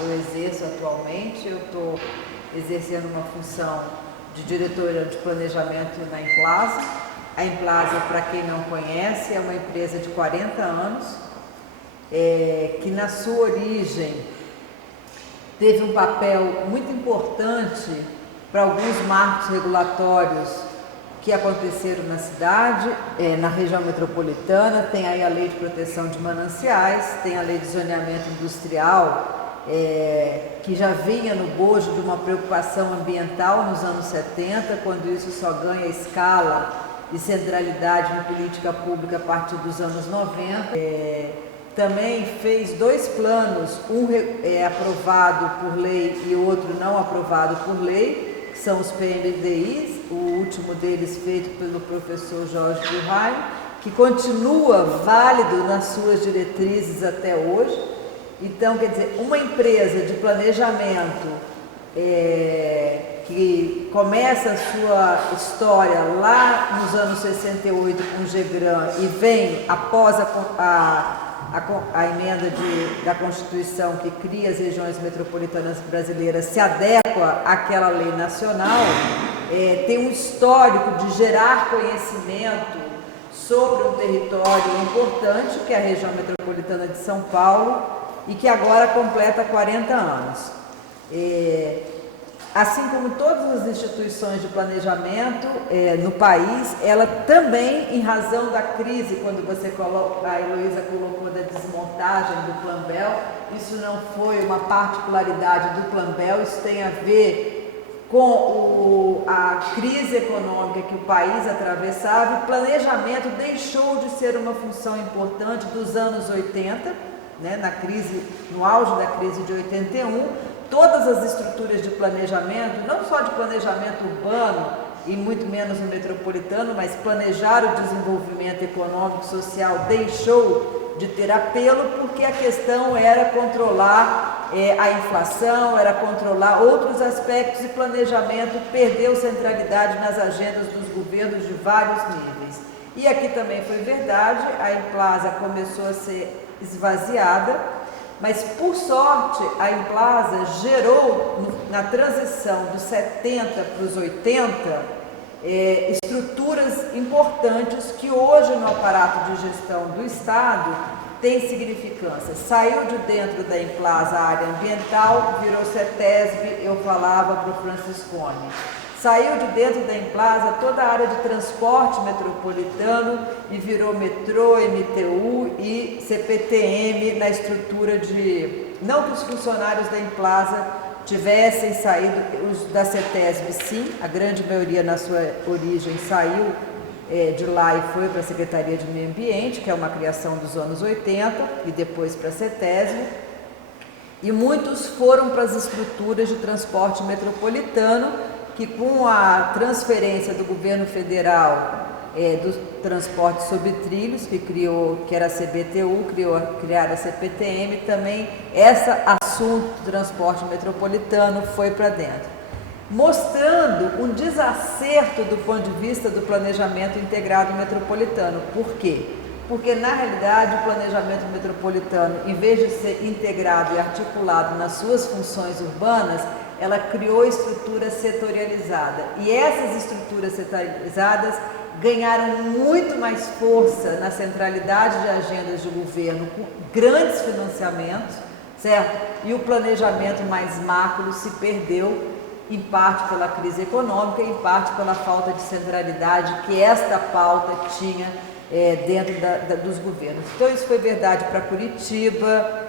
eu exerço atualmente. Eu estou exercendo uma função de diretora de planejamento na Implaza. A Implaza, para quem não conhece, é uma empresa de 40 anos, que na sua origem teve um papel muito importante para alguns marcos regulatórios que aconteceram na cidade, na região metropolitana. Tem aí a Lei de Proteção de Mananciais, tem a Lei de Zoneamento Industrial, que já vinha no bojo de uma preocupação ambiental nos anos 70, quando isso só ganha escala e centralidade na política pública a partir dos anos 90. Também fez 2 planos, um aprovado por lei e outro não aprovado por lei, que são os PMDIs, o último deles feito pelo professor Jorge Buhai, que continua válido nas suas diretrizes até hoje. Então, quer dizer, uma empresa de planejamento que começa a sua história lá nos anos 68 com o GEGRAM e vem após a emenda da Constituição que cria as regiões metropolitanas brasileiras, se adequa àquela lei nacional, tem um histórico de gerar conhecimento sobre um território importante, que é a região metropolitana de São Paulo, e que agora completa 40 anos. Assim como todas as instituições de planejamento no país, ela também, em razão da crise, quando a Heloísa colocou da desmontagem do Plano-Bel, isso não foi uma particularidade do Plano-Bel, isso tem a ver com a crise econômica que o país atravessava. O planejamento deixou de ser uma função importante dos anos 80, né, no auge da crise de 81, todas as estruturas de planejamento, não só de planejamento urbano e muito menos no metropolitano, mas planejar o desenvolvimento econômico e social deixou de ter apelo, porque a questão era controlar a inflação, era controlar outros aspectos, e planejamento perdeu centralidade nas agendas dos governos de vários níveis. E aqui também foi verdade, a Implaza começou a ser esvaziada, mas por sorte a Implaza gerou, na transição dos 70 para os 80, estruturas importantes que hoje no aparato de gestão do Estado tem significância. Saiu de dentro da Implaza a área ambiental, virou CETESB, eu falava para o Franciscone. Saiu de dentro da Implaza toda a área de transporte metropolitano e virou metrô, MTU e CPTM na estrutura de... Não que os funcionários da Implaza tivessem saído, os da CETESB sim, a grande maioria na sua origem saiu de lá e foi para a Secretaria de Meio Ambiente, que é uma criação dos anos 80, e depois para a CETESB. E muitos foram para as estruturas de transporte metropolitano, que com a transferência do governo federal do transporte sobre trilhos, que era a CBTU, criaram a CPTM, também esse assunto do transporte metropolitano foi para dentro, mostrando um desacerto do ponto de vista do planejamento integrado metropolitano. Por quê? Porque, na realidade, o planejamento metropolitano, em vez de ser integrado e articulado nas suas funções urbanas, ela criou estrutura setorializada. E essas estruturas setorializadas ganharam muito mais força na centralidade de agendas de governo, com grandes financiamentos, certo? E o planejamento mais macro se perdeu, em parte pela crise econômica, em parte pela falta de centralidade que esta pauta tinha dentro dos governos. Então isso foi verdade para Curitiba,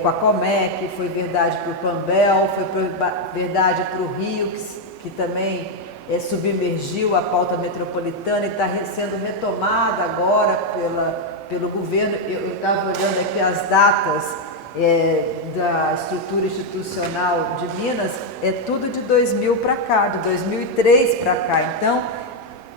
com a Comec, foi verdade para o Plano-Bel, foi verdade para o Rio, que também submergiu a pauta metropolitana e está sendo retomada agora pelo governo. Eu estava olhando aqui as datas da estrutura institucional de Minas, é tudo de 2000 para cá, de 2003 para cá. Então,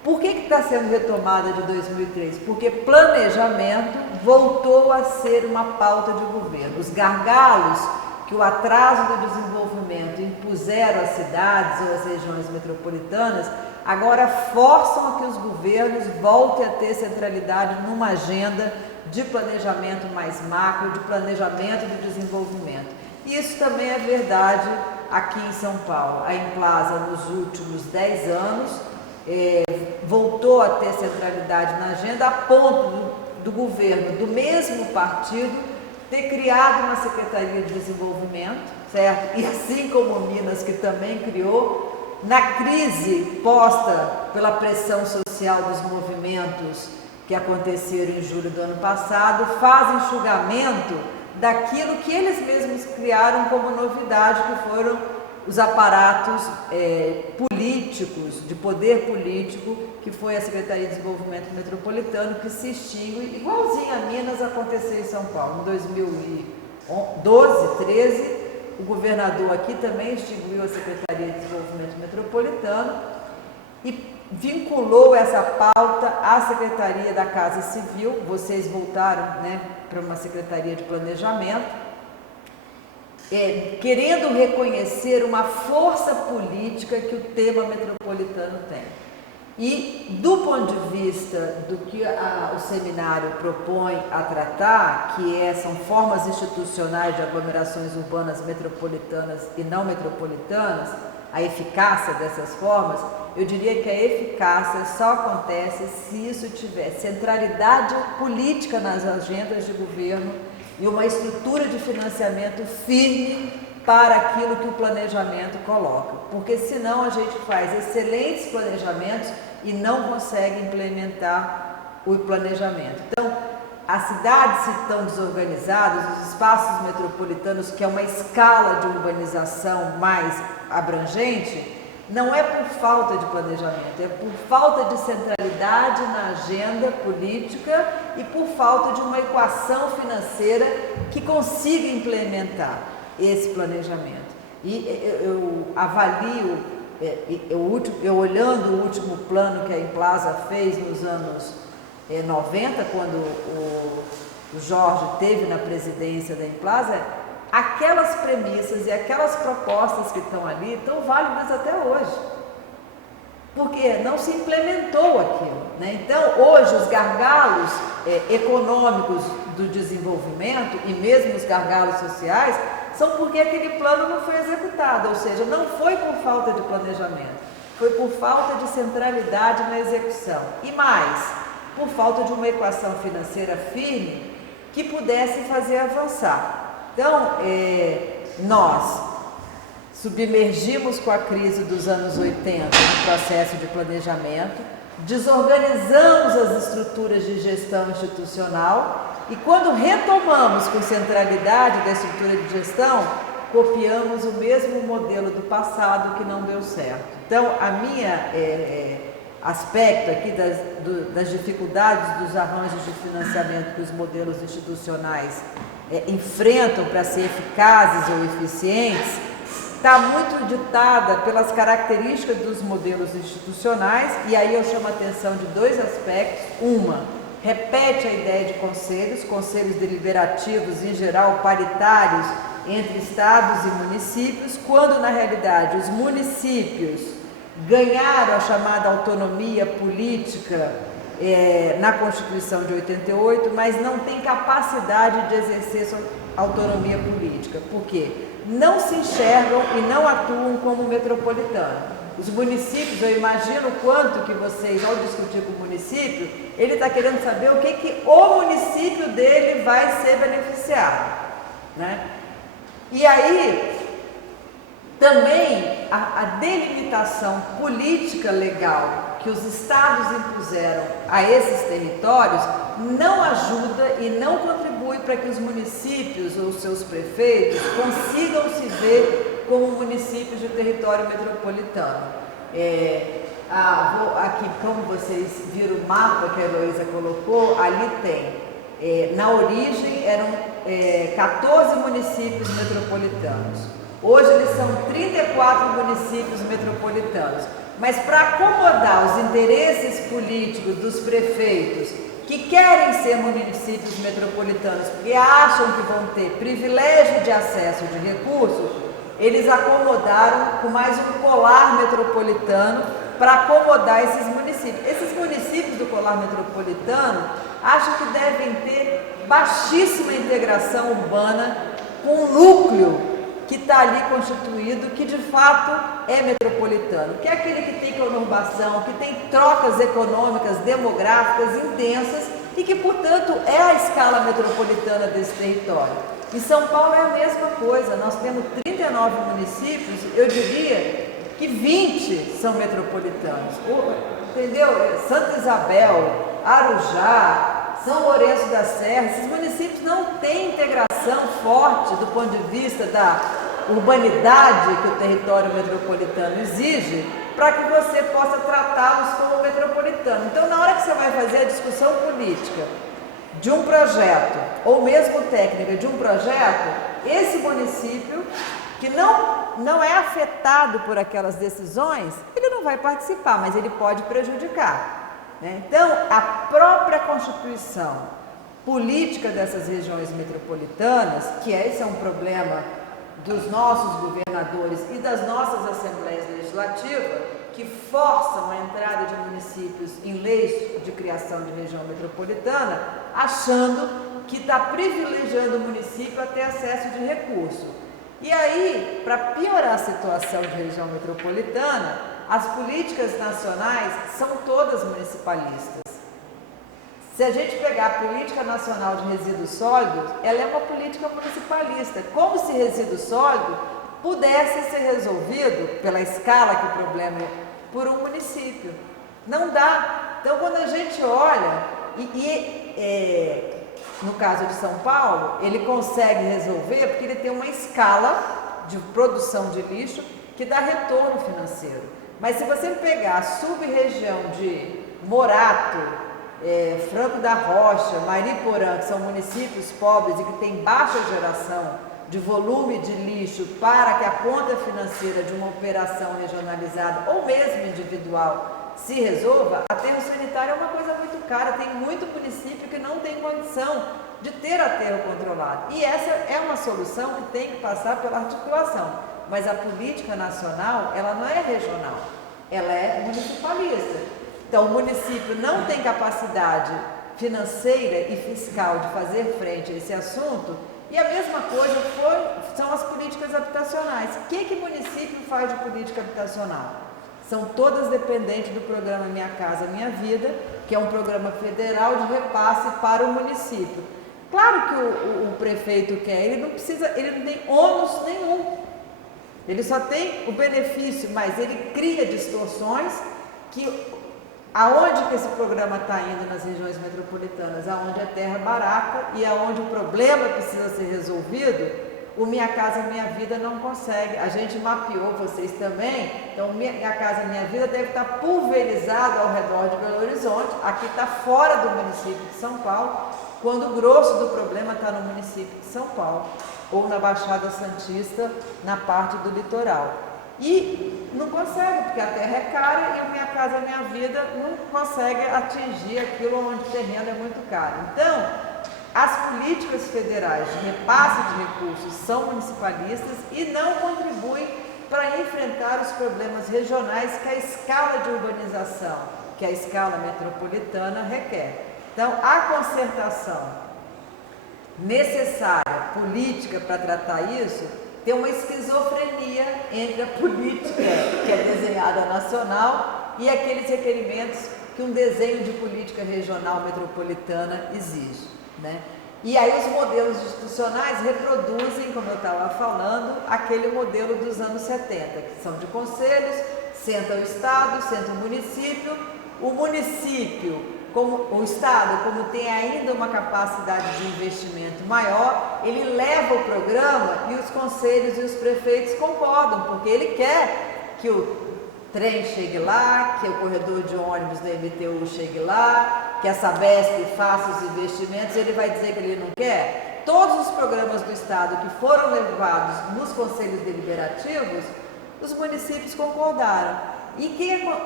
por que está sendo retomada de 2003? Porque planejamento voltou a ser uma pauta de governo. Os gargalos que o atraso do desenvolvimento impuseram às cidades ou às regiões metropolitanas, agora forçam a que os governos voltem a ter centralidade numa agenda de planejamento mais macro, de planejamento do desenvolvimento. Isso também é verdade aqui em São Paulo. A Implaza, nos últimos 10 anos, voltou a ter centralidade na agenda, a ponto do governo, do mesmo partido, ter criado uma Secretaria de Desenvolvimento, certo? E assim como Minas, que também criou, na crise posta pela pressão social dos movimentos que aconteceram em julho do ano passado, faz enxugamento daquilo que eles mesmos criaram como novidade, que foram os aparatos políticos, de poder político, que foi a Secretaria de Desenvolvimento Metropolitano, que se extingue, igualzinho a Minas aconteceu em São Paulo. Em 2012, 13, o governador aqui também extinguiu a Secretaria de Desenvolvimento Metropolitano e vinculou essa pauta à Secretaria da Casa Civil. Vocês voltaram, né, para uma Secretaria de Planejamento, querendo reconhecer uma força política que o tema metropolitano tem. E do ponto de vista do que o seminário propõe a tratar, que são formas institucionais de aglomerações urbanas metropolitanas e não metropolitanas, a eficácia dessas formas, eu diria que a eficácia só acontece se isso tiver centralidade política nas agendas de governo e uma estrutura de financiamento firme para aquilo que o planejamento coloca. Porque senão a gente faz excelentes planejamentos e não consegue implementar o planejamento. Então, as cidades estão desorganizadas, os espaços metropolitanos, que é uma escala de urbanização mais abrangente, não é por falta de planejamento, é por falta de centralidade na agenda política e por falta de uma equação financeira que consiga implementar esse planejamento. E eu avalio, eu olhando o último plano que a Implaza fez nos anos 90, quando o Jorge teve na presidência da Implaza, aquelas premissas e aquelas propostas que estão ali estão válidas até hoje, porque não se implementou aquilo, né? Então, hoje, os gargalos econômicos do desenvolvimento e mesmo os gargalos sociais são porque aquele plano não foi executado, ou seja, não foi por falta de planejamento, foi por falta de centralidade na execução e mais, por falta de uma equação financeira firme que pudesse fazer avançar. Então, nós submergimos com a crise dos anos 80 no processo de planejamento, desorganizamos as estruturas de gestão institucional e quando retomamos com centralidade da estrutura de gestão, copiamos o mesmo modelo do passado que não deu certo. Então, a minha aspecto aqui das dificuldades dos arranjos de financiamento que os modelos institucionais enfrentam para ser eficazes ou eficientes, está muito ditada pelas características dos modelos institucionais, e aí eu chamo a atenção de dois aspectos. Uma, repete a ideia de conselhos deliberativos, em geral paritários, entre estados e municípios, quando na realidade os municípios ganharam a chamada autonomia política na Constituição de 88, mas não tem capacidade de exercer sua autonomia política. Por quê? Não se enxergam e não atuam como metropolitano. Os municípios, eu imagino o quanto que vocês, ao discutir com o município, ele está querendo saber o que o município dele vai ser beneficiado, né? E aí, também a delimitação política legal que os estados impuseram a esses territórios não ajuda e não contribui para que os municípios ou seus prefeitos consigam se ver como municípios de território metropolitano. Aqui, como vocês viram o mapa que a Heloísa colocou, ali tem, na origem eram 14 municípios metropolitanos. Hoje eles são 34 municípios metropolitanos. Mas para acomodar os interesses políticos dos prefeitos que querem ser municípios metropolitanos, porque acham que vão ter privilégio de acesso de recursos, eles acomodaram com mais um colar metropolitano para acomodar esses municípios. Esses municípios do colar metropolitano acham que devem ter baixíssima integração urbana com o núcleo que está ali constituído, que de fato é metropolitano, que é aquele que tem conurbação, que tem trocas econômicas, demográficas intensas e que, portanto, é a escala metropolitana desse território. Em São Paulo é a mesma coisa, nós temos 39 municípios, eu diria que 20 são metropolitanos, entendeu? Santa Isabel, Arujá, São Lourenço da Serra, esses municípios não têm integração forte do ponto de vista da urbanidade que o território metropolitano exige para que você possa tratá-los como metropolitano. Então, na hora que você vai fazer a discussão política de um projeto, ou mesmo técnica de um projeto, esse município que não é afetado por aquelas decisões, ele não vai participar, mas ele pode prejudicar. Então, a própria constituição política dessas regiões metropolitanas, que esse é um problema dos nossos governadores e das nossas assembleias legislativas, que forçam a entrada de municípios em leis de criação de região metropolitana, achando que está privilegiando o município a ter acesso de recurso. E aí, para piorar a situação de região metropolitana, as políticas nacionais são todas municipalistas. Se a gente pegar a Política Nacional de Resíduos Sólidos, ela é uma política municipalista, como se resíduo sólido pudesse ser resolvido, pela escala que o problema é, por um município. Não dá. Então, quando a gente olha, no caso de São Paulo, ele consegue resolver porque ele tem uma escala de produção de lixo que dá retorno financeiro. Mas se você pegar a sub-região de Morato, Franco da Rocha, Mariporã, que são municípios pobres e que têm baixa geração de volume de lixo para que a conta financeira de uma operação regionalizada ou mesmo individual se resolva, aterro sanitário é uma coisa muito cara, tem muito município que não tem condição de ter aterro controlado. E essa é uma solução que tem que passar pela articulação. Mas a política nacional, ela não é regional, ela é municipalista. Então, o município não tem capacidade financeira e fiscal de fazer frente a esse assunto, e a mesma coisa são as políticas habitacionais. O que o município faz de política habitacional? São todas dependentes do programa Minha Casa Minha Vida, que é um programa federal de repasse para o município. Claro que o prefeito quer, ele não tem ônus nenhum. Ele só tem o benefício, mas ele cria distorções que aonde que esse programa está indo nas regiões metropolitanas, aonde é terra barata e aonde o problema precisa ser resolvido, o Minha Casa Minha Vida não consegue. A gente mapeou, vocês também, então Minha Casa Minha Vida deve estar pulverizado ao redor de Belo Horizonte, aqui está fora do município de São Paulo, quando o grosso do problema está no município de São Paulo, ou na Baixada Santista, na parte do litoral. E não consegue, porque a terra é cara e o Minha Casa Minha Vida não consegue atingir aquilo onde o terreno é muito caro. Então, as políticas federais de repasse de recursos são municipalistas e não contribuem para enfrentar os problemas regionais que a escala de urbanização, que a escala metropolitana requer. Então, a concertação necessária, política, para tratar isso, tem uma esquizofrenia entre a política que é desenhada nacional e aqueles requerimentos que um desenho de política regional metropolitana exige, né? E aí os modelos institucionais reproduzem, como eu estava falando, aquele modelo dos anos 70, que são de conselhos, senta o Estado, senta o município, como o Estado, como tem ainda uma capacidade de investimento maior, ele leva o programa e os conselhos e os prefeitos concordam, porque ele quer que o trem chegue lá, que o corredor de ônibus da MTU chegue lá, que a Sabesp faça os investimentos. Ele vai dizer que ele não quer? Todos os programas do Estado que foram levados nos conselhos deliberativos, os municípios concordaram. E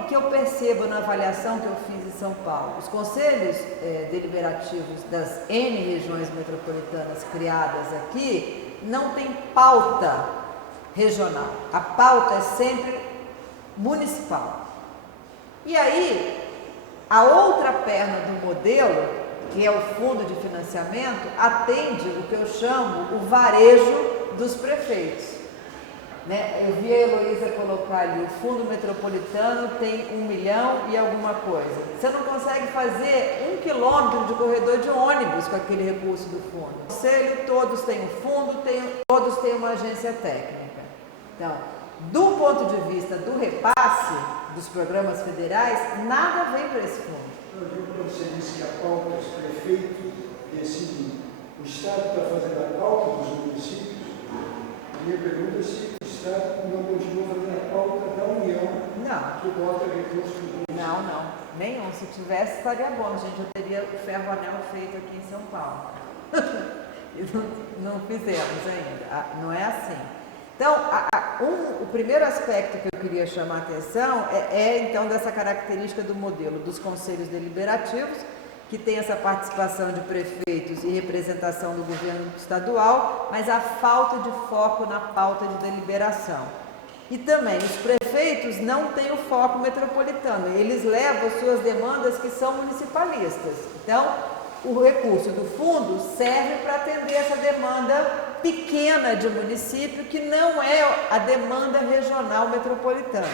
que eu percebo na avaliação que eu fiz em São Paulo? Os conselhos deliberativos das N regiões metropolitanas criadas aqui não tem pauta regional. A pauta é sempre municipal. E aí, a outra perna do modelo, que é o fundo de financiamento, atende o que eu chamo o varejo dos prefeitos. né? Eu vi a Heloísa colocar ali, o fundo metropolitano tem 1 milhão e alguma coisa. Você não consegue fazer 1 quilômetro de corredor de ônibus com aquele recurso do fundo. O conselho, todos têm um fundo, todos têm uma agência técnica. Então, do ponto de vista do repasse dos programas federais, nada vem para esse fundo. Eu digo quando você disse que a pauta, os prefeitos decidem, o Estado está fazendo a pauta dos municípios. A minha pergunta é se o Estado não continua fazendo a pauta da União, que bota recursos do Não, nenhum. Se tivesse, estaria bom, gente. Eu teria o ferro-anel feito aqui em São Paulo. E não fizemos ainda. Não é assim. Então, o primeiro aspecto que eu queria chamar a atenção então dessa característica do modelo dos conselhos deliberativos, que tem essa participação de prefeitos e representação do governo estadual, mas a falta de foco na pauta de deliberação. E também os prefeitos não têm o foco metropolitano, eles levam suas demandas que são municipalistas. Então, o recurso do fundo serve para atender essa demanda pequena de município, que não é a demanda regional metropolitana.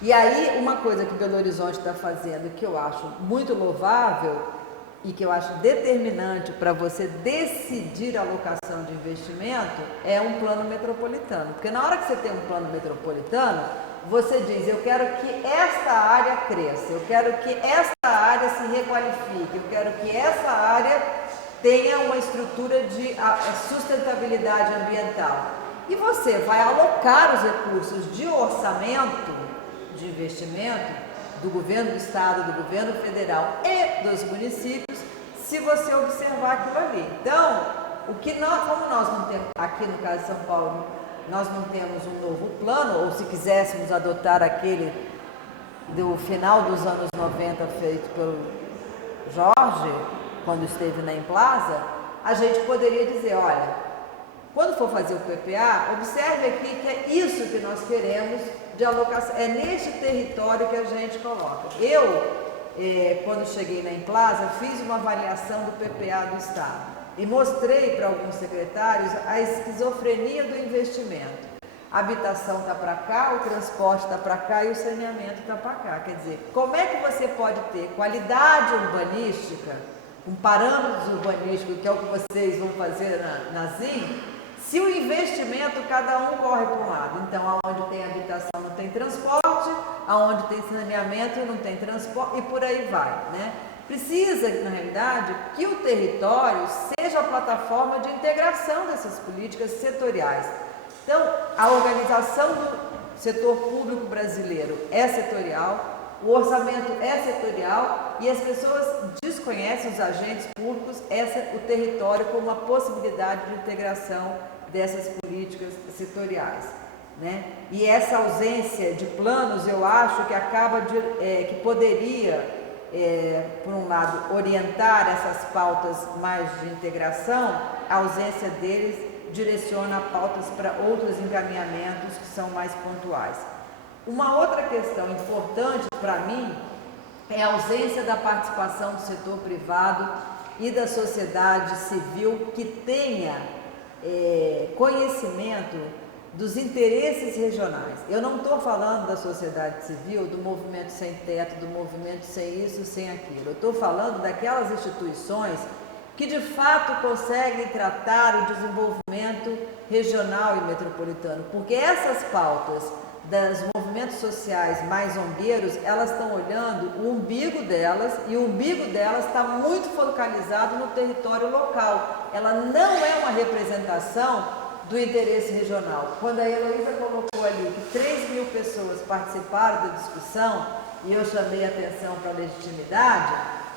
E aí, uma coisa que Belo Horizonte está fazendo, que eu acho muito louvável e que eu acho determinante para você decidir a alocação de investimento, é um plano metropolitano. Porque na hora que você tem um plano metropolitano, você diz, eu quero que esta área cresça, eu quero que esta área se requalifique, eu quero que essa área tenha uma estrutura de sustentabilidade ambiental. E você vai alocar os recursos de orçamento, de investimento, do governo do estado, do governo federal e dos municípios, se você observar aquilo ali. Então, como nós não temos, aqui no caso de São Paulo, nós não temos um novo plano, ou se quiséssemos adotar aquele do final dos anos 90 feito pelo Jorge, quando esteve na Emplaza, a gente poderia dizer, olha, quando for fazer o PPA, observe aqui que é isso que nós queremos de alocação, é neste território que a gente coloca. Quando cheguei na Emplaza, fiz uma avaliação do PPA do Estado e mostrei para alguns secretários a esquizofrenia do investimento. A habitação está para cá, o transporte está para cá e o saneamento está para cá. Quer dizer, como é que você pode ter qualidade urbanística, um parâmetro urbanístico, que é o que vocês vão fazer na ZIM, se o investimento, cada um corre para um lado? Então, aonde tem habitação não tem transporte, aonde tem saneamento não tem transporte, e por aí vai, né? Precisa, na realidade, que o território seja a plataforma de integração dessas políticas setoriais. Então, a organização do setor público brasileiro é setorial, o orçamento é setorial e as pessoas desconhecem, os agentes públicos, o território como uma possibilidade de integração dessas políticas setoriais, né? E essa ausência de planos, eu acho que que poderia, por um lado, orientar essas pautas mais de integração, a ausência deles direciona pautas para outros encaminhamentos que são mais pontuais. Uma outra questão importante para mim é a ausência da participação do setor privado e da sociedade civil que tenha conhecimento dos interesses regionais. Eu não estou falando da sociedade civil, do movimento sem teto, do movimento sem isso, sem aquilo. Eu estou falando daquelas instituições que de fato conseguem tratar o desenvolvimento regional e metropolitano, porque essas pautas dos movimentos sociais mais ongueiros, elas estão olhando o umbigo delas, e o umbigo delas está muito focalizado no território local. Ela não é uma representação do interesse regional. Quando a Heloísa colocou ali que 3 mil pessoas participaram da discussão, e eu chamei a atenção para a legitimidade,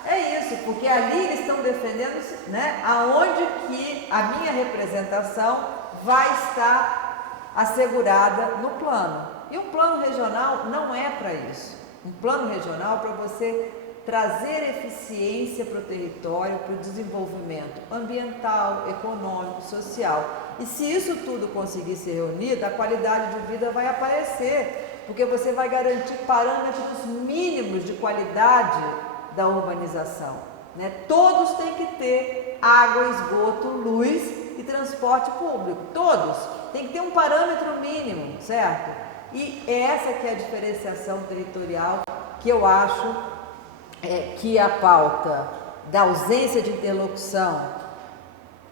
é isso, porque ali eles estão defendendo, né, aonde que a minha representação vai estar assegurada no plano. E um plano regional não é para isso. Um plano regional é para você trazer eficiência para o território, para o desenvolvimento ambiental, econômico, social. E se isso tudo conseguir ser reunido, a qualidade de vida vai aparecer, porque você vai garantir parâmetros mínimos de qualidade da urbanização, né? Todos têm que ter água, esgoto, luz e transporte público, todos. tem que ter um parâmetro mínimo, certo? E é essa que é a diferenciação territorial que eu acho que a pauta da ausência de interlocução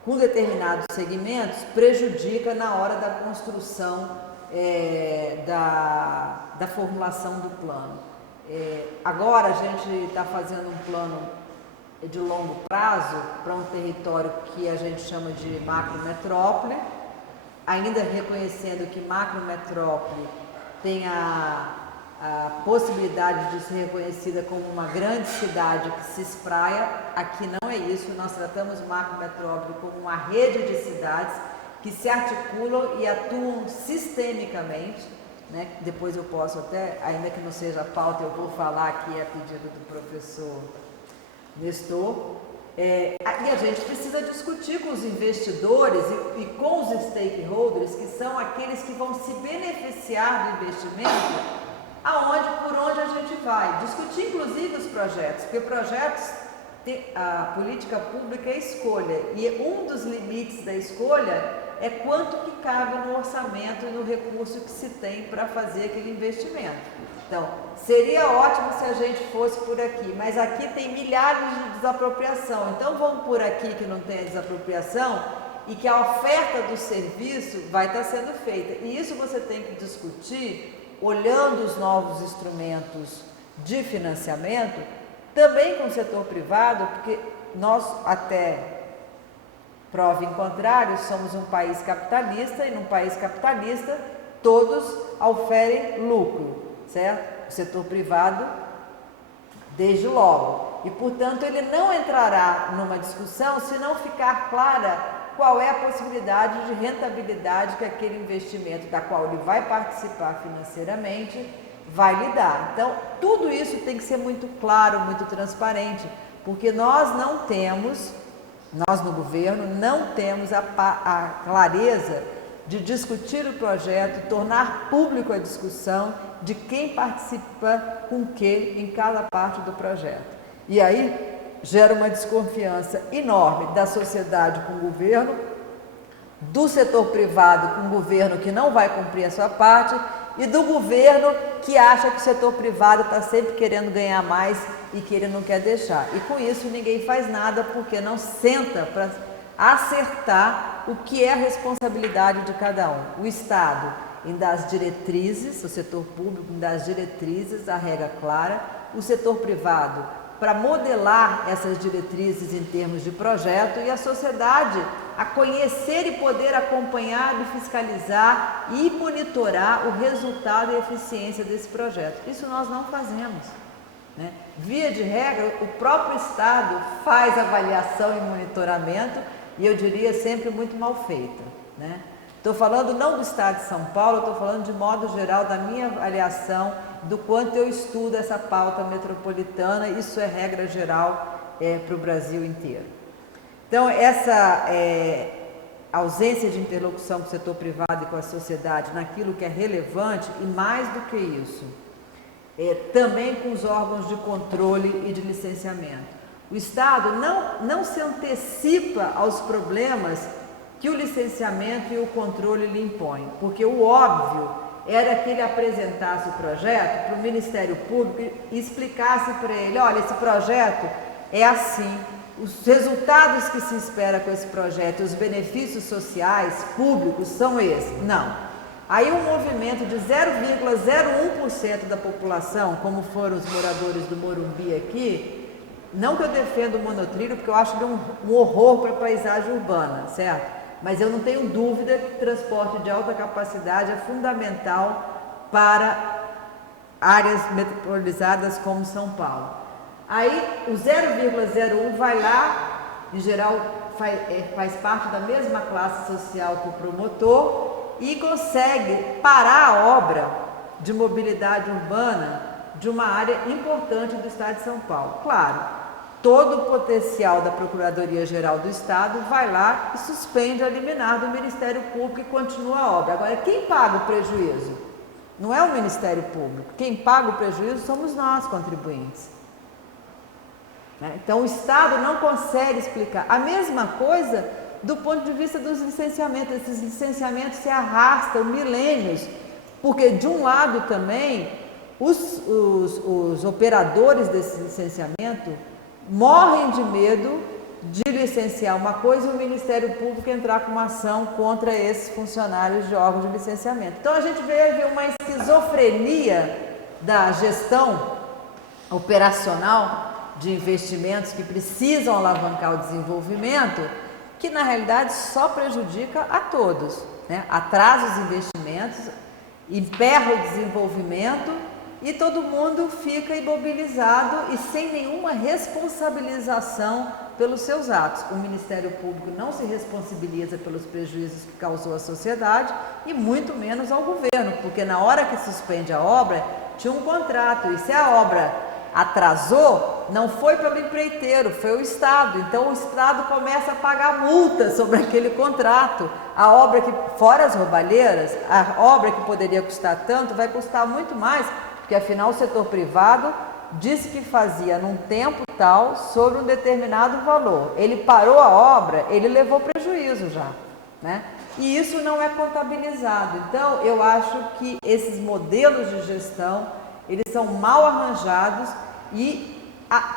com determinados segmentos prejudica na hora da construção da formulação do plano. Agora a gente está fazendo um plano de longo prazo para um território que a gente chama de macrometrópole, ainda reconhecendo que macrometrópole tem a possibilidade de ser reconhecida como uma grande cidade que se espraia. Aqui não é isso, nós tratamos macrometrópole como uma rede de cidades que se articulam e atuam sistemicamente, né? Depois eu posso até, ainda que não seja pauta, eu vou falar aqui a pedido do professor Nestor. E a gente precisa discutir com os investidores e com os stakeholders, que são aqueles que vão se beneficiar do investimento, por onde a gente vai. Discutir inclusive os projetos, porque projetos, a política pública é escolha, e um dos limites da escolha é quanto que cabe no orçamento e no recurso que se tem para fazer aquele investimento. Então, seria ótimo se a gente fosse por aqui, mas aqui tem milhares de desapropriação, então vamos por aqui que não tem desapropriação e que a oferta do serviço vai estar sendo feita. E isso você tem que discutir olhando os novos instrumentos de financiamento, também com o setor privado, porque nós, até prova em contrário, somos um país capitalista, e num país capitalista todos oferem lucro, certo? O setor privado, desde logo. E, portanto, ele não entrará numa discussão se não ficar clara qual é a possibilidade de rentabilidade que aquele investimento da qual ele vai participar financeiramente vai lhe dar. Então, tudo isso tem que ser muito claro, muito transparente, porque nós no governo, não temos a clareza de discutir o projeto, tornar público a discussão de quem participa com o que em cada parte do projeto. E aí gera uma desconfiança enorme da sociedade com o governo, do setor privado com o governo que não vai cumprir a sua parte e do governo que acha que o setor privado está sempre querendo ganhar mais e que ele não quer deixar. E com isso ninguém faz nada porque não senta para acertar o que é a responsabilidade de cada um. O Estado em dar as diretrizes, o setor público em dar as diretrizes, a regra clara, o setor privado para modelar essas diretrizes em termos de projeto e a sociedade a conhecer e poder acompanhar e fiscalizar e monitorar o resultado e a eficiência desse projeto. Isso nós não fazemos, né? Via de regra, o próprio Estado faz avaliação e monitoramento e eu diria sempre muito mal feita, né? Estou falando não do Estado de São Paulo, estou falando de modo geral da minha avaliação do quanto eu estudo essa pauta metropolitana, isso é regra geral para o Brasil inteiro. Então, essa ausência de interlocução com o setor privado e com a sociedade naquilo que é relevante, e mais do que isso, também com os órgãos de controle e de licenciamento. O Estado não se antecipa aos problemas que o licenciamento e o controle lhe impõem, porque o óbvio era que ele apresentasse o projeto para o Ministério Público e explicasse para ele, olha, esse projeto é assim, os resultados que se espera com esse projeto, os benefícios sociais públicos são esses. Não. Aí um movimento de 0,01% da população, como foram os moradores do Morumbi aqui, não que eu defenda o monotrilho, porque eu acho ele um horror para a paisagem urbana, certo? Mas eu não tenho dúvida que transporte de alta capacidade é fundamental para áreas metropolizadas como São Paulo. Aí o 0,01 vai lá, em geral faz parte da mesma classe social que o promotor e consegue parar a obra de mobilidade urbana de uma área importante do Estado de São Paulo. Claro, todo o potencial da Procuradoria-Geral do Estado vai lá e suspende a liminar do Ministério Público e continua a obra. Agora, quem paga o prejuízo? Não é o Ministério Público. Quem paga o prejuízo somos nós, contribuintes. Então, o Estado não consegue explicar. A mesma coisa do ponto de vista dos licenciamentos. Esses licenciamentos se arrastam milênios, porque de um lado também os operadores desse licenciamento morrem de medo de licenciar uma coisa e o Ministério Público entrar com uma ação contra esses funcionários de órgãos de licenciamento. Então a gente veio ver uma esquizofrenia da gestão operacional de investimentos que precisam alavancar o desenvolvimento, que na realidade só prejudica a todos, né? Atrasa os investimentos, emperra o desenvolvimento e todo mundo fica imobilizado e sem nenhuma responsabilização pelos seus atos. O Ministério Público não se responsabiliza pelos prejuízos que causou à sociedade e muito menos ao governo, porque na hora que suspende a obra, tinha um contrato e se a obra atrasou, não foi pelo empreiteiro, foi o Estado. Então o Estado começa a pagar multa sobre aquele contrato. A obra que, fora as roubalheiras, a obra que poderia custar tanto, vai custar muito mais, porque afinal o setor privado disse que fazia num tempo tal sobre um determinado valor. Ele parou a obra, ele levou prejuízo já, né? E isso não é contabilizado. Então eu acho que esses modelos de gestão, eles são mal arranjados e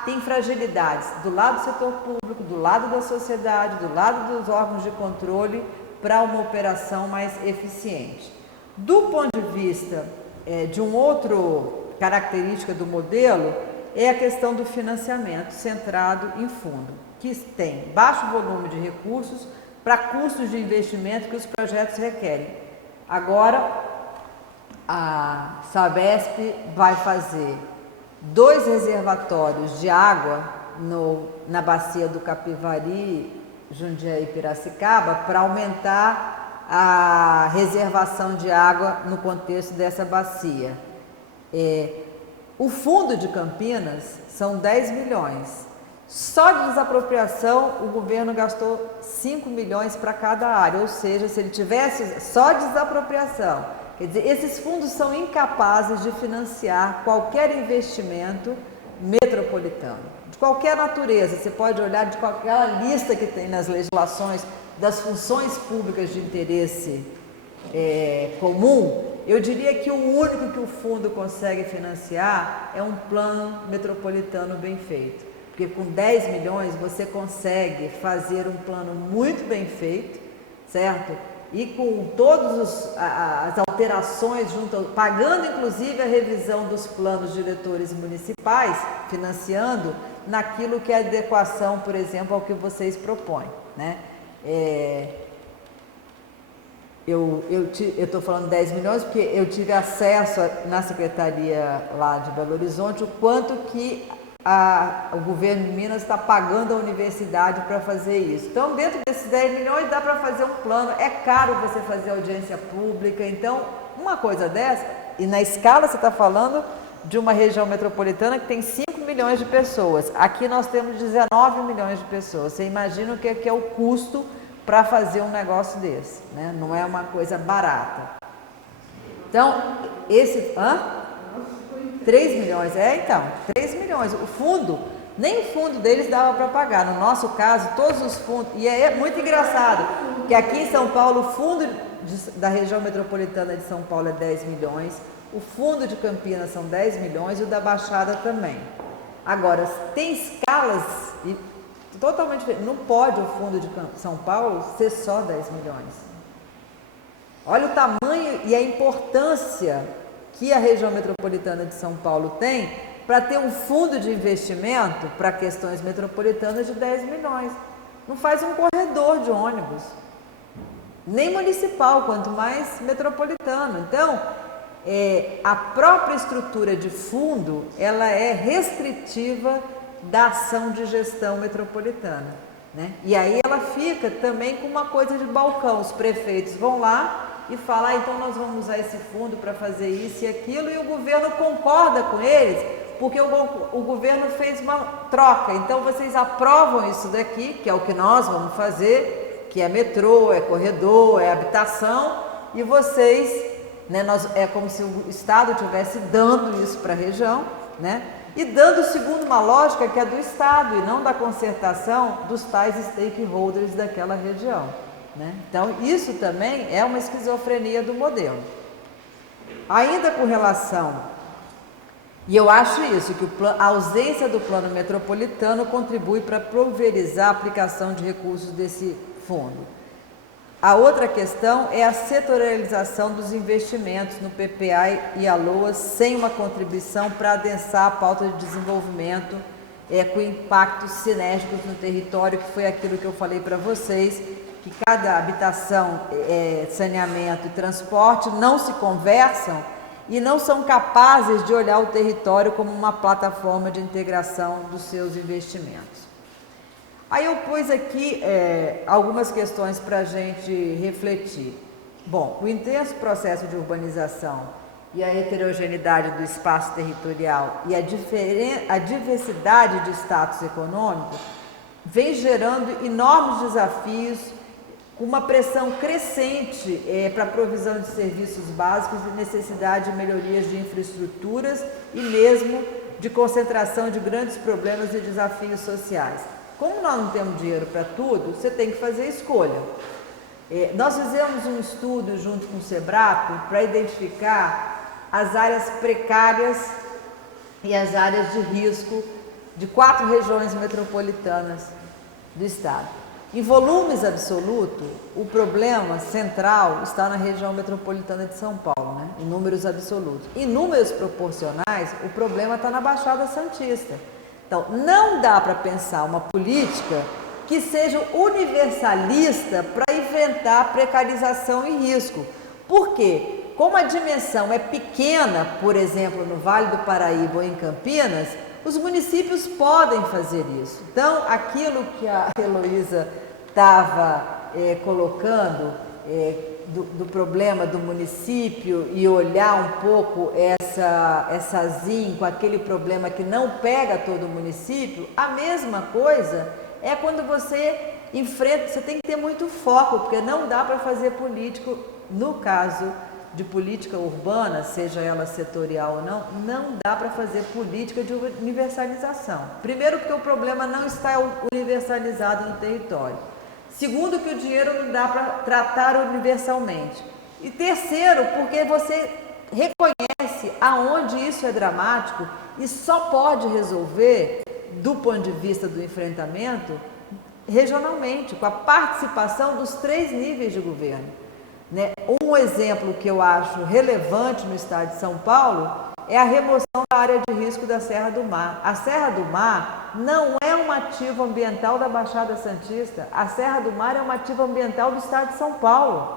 tem fragilidades do lado do setor público, do lado da sociedade, do lado dos órgãos de controle para uma operação mais eficiente. Do ponto de vista de um outro característica do modelo, é a questão do financiamento centrado em fundo, que tem baixo volume de recursos para custos de investimento que os projetos requerem. Agora, a Sabesp vai fazer 2 reservatórios de água na bacia do Capivari, Jundiaí e Piracicaba, para aumentar a reservação de água no contexto dessa bacia. O fundo de Campinas são 10 milhões. Só de desapropriação, o governo gastou 5 milhões para cada área, ou seja, se ele tivesse só desapropriação, quer dizer, esses fundos são incapazes de financiar qualquer investimento metropolitano, de qualquer natureza. Você pode olhar de qualquer lista que tem nas legislações das funções públicas de interesse comum. Eu diria que o único que o fundo consegue financiar é um plano metropolitano bem feito. Porque com 10 milhões você consegue fazer um plano muito bem feito, certo? E com todas as alterações, pagando inclusive a revisão dos planos diretores municipais, financiando naquilo que é adequação, por exemplo, ao que vocês propõem, né? Eu estou falando 10 milhões porque eu tive acesso na secretaria lá de Belo Horizonte o quanto que o governo de Minas está pagando a universidade para fazer isso. Então, dentro desses 10 milhões dá para fazer um plano. É caro você fazer audiência pública. Então, uma coisa dessa, e na escala você está falando de uma região metropolitana que tem 5 milhões de pessoas. Aqui nós temos 19 milhões de pessoas. Você imagina o que é o custo para fazer um negócio desse, né? Não é uma coisa barata. Então, 3 milhões, então, 3 milhões. O fundo, nem o fundo deles dava para pagar. No nosso caso, todos os fundos, e é muito engraçado, que aqui em São Paulo, o fundo da região metropolitana de São Paulo é 10 milhões, o fundo de Campinas são 10 milhões e o da Baixada também. Agora, tem escalas totalmente diferentes. Não pode o fundo de São Paulo ser só 10 milhões. Olha o tamanho e a importância que a região metropolitana de São Paulo tem para ter um fundo de investimento para questões metropolitanas de 10 milhões. Não faz um corredor de ônibus, nem municipal, quanto mais metropolitano. Então, a própria estrutura de fundo, ela é restritiva da ação de gestão metropolitana, né? E aí ela fica também com uma coisa de balcão. Os prefeitos vão lá e falar, então nós vamos usar esse fundo para fazer isso e aquilo, e o governo concorda com eles, porque o governo fez uma troca. Então vocês aprovam isso daqui, que é o que nós vamos fazer, que é metrô, é corredor, é habitação, e vocês, né, é como se o Estado estivesse dando isso para a região, né? E dando, segundo uma lógica que é do Estado e não da concertação dos tais stakeholders daquela região, né? Então, isso também é uma esquizofrenia do modelo. Ainda com relação, e eu acho isso, que a ausência do plano metropolitano contribui para pulverizar a aplicação de recursos desse fundo. A outra questão é a setorialização dos investimentos no PPA e a LOA sem uma contribuição para adensar a pauta de desenvolvimento com impactos sinérgicos no território, que foi aquilo que eu falei para vocês, que cada habitação, saneamento e transporte não se conversam e não são capazes de olhar o território como uma plataforma de integração dos seus investimentos. Aí eu pus aqui algumas questões para a gente refletir. Bom, o intenso processo de urbanização e a heterogeneidade do espaço territorial e a diversidade de status econômico vem gerando enormes desafios, com uma pressão crescente para a provisão de serviços básicos e necessidade de melhorias de infraestruturas e mesmo de concentração de grandes problemas e desafios sociais. Como nós não temos dinheiro para tudo, você tem que fazer escolha. Nós fizemos um estudo junto com o SEBRAP para identificar as áreas precárias e as áreas de risco de 4 regiões metropolitanas do estado. Em volumes absolutos, o problema central está na região metropolitana de São Paulo, né? Em números absolutos. Em números proporcionais, o problema está na Baixada Santista. Então, não dá para pensar uma política que seja universalista para enfrentar precarização e risco. Por quê? Como a dimensão é pequena, por exemplo, no Vale do Paraíba ou em Campinas, os municípios podem fazer isso. Então, aquilo que a Heloísa estava colocando do problema do município e olhar um pouco essa ZIN com aquele problema que não pega todo o município, a mesma coisa é quando você enfrenta, você tem que ter muito foco, porque não dá para fazer político, no caso de política urbana, seja ela setorial ou não, não dá para fazer política de universalização. Primeiro, porque o problema não está universalizado no território. Segundo, que o dinheiro não dá para tratar universalmente. E terceiro, porque você reconhece aonde isso é dramático e só pode resolver, do ponto de vista do enfrentamento, regionalmente, com a participação dos 3 níveis de governo. Né? Um exemplo que eu acho relevante no estado de São Paulo é a remoção da área de risco da Serra do Mar. A Serra do Mar não é um ativo ambiental da Baixada Santista, a Serra do Mar é um ativo ambiental do estado de São Paulo.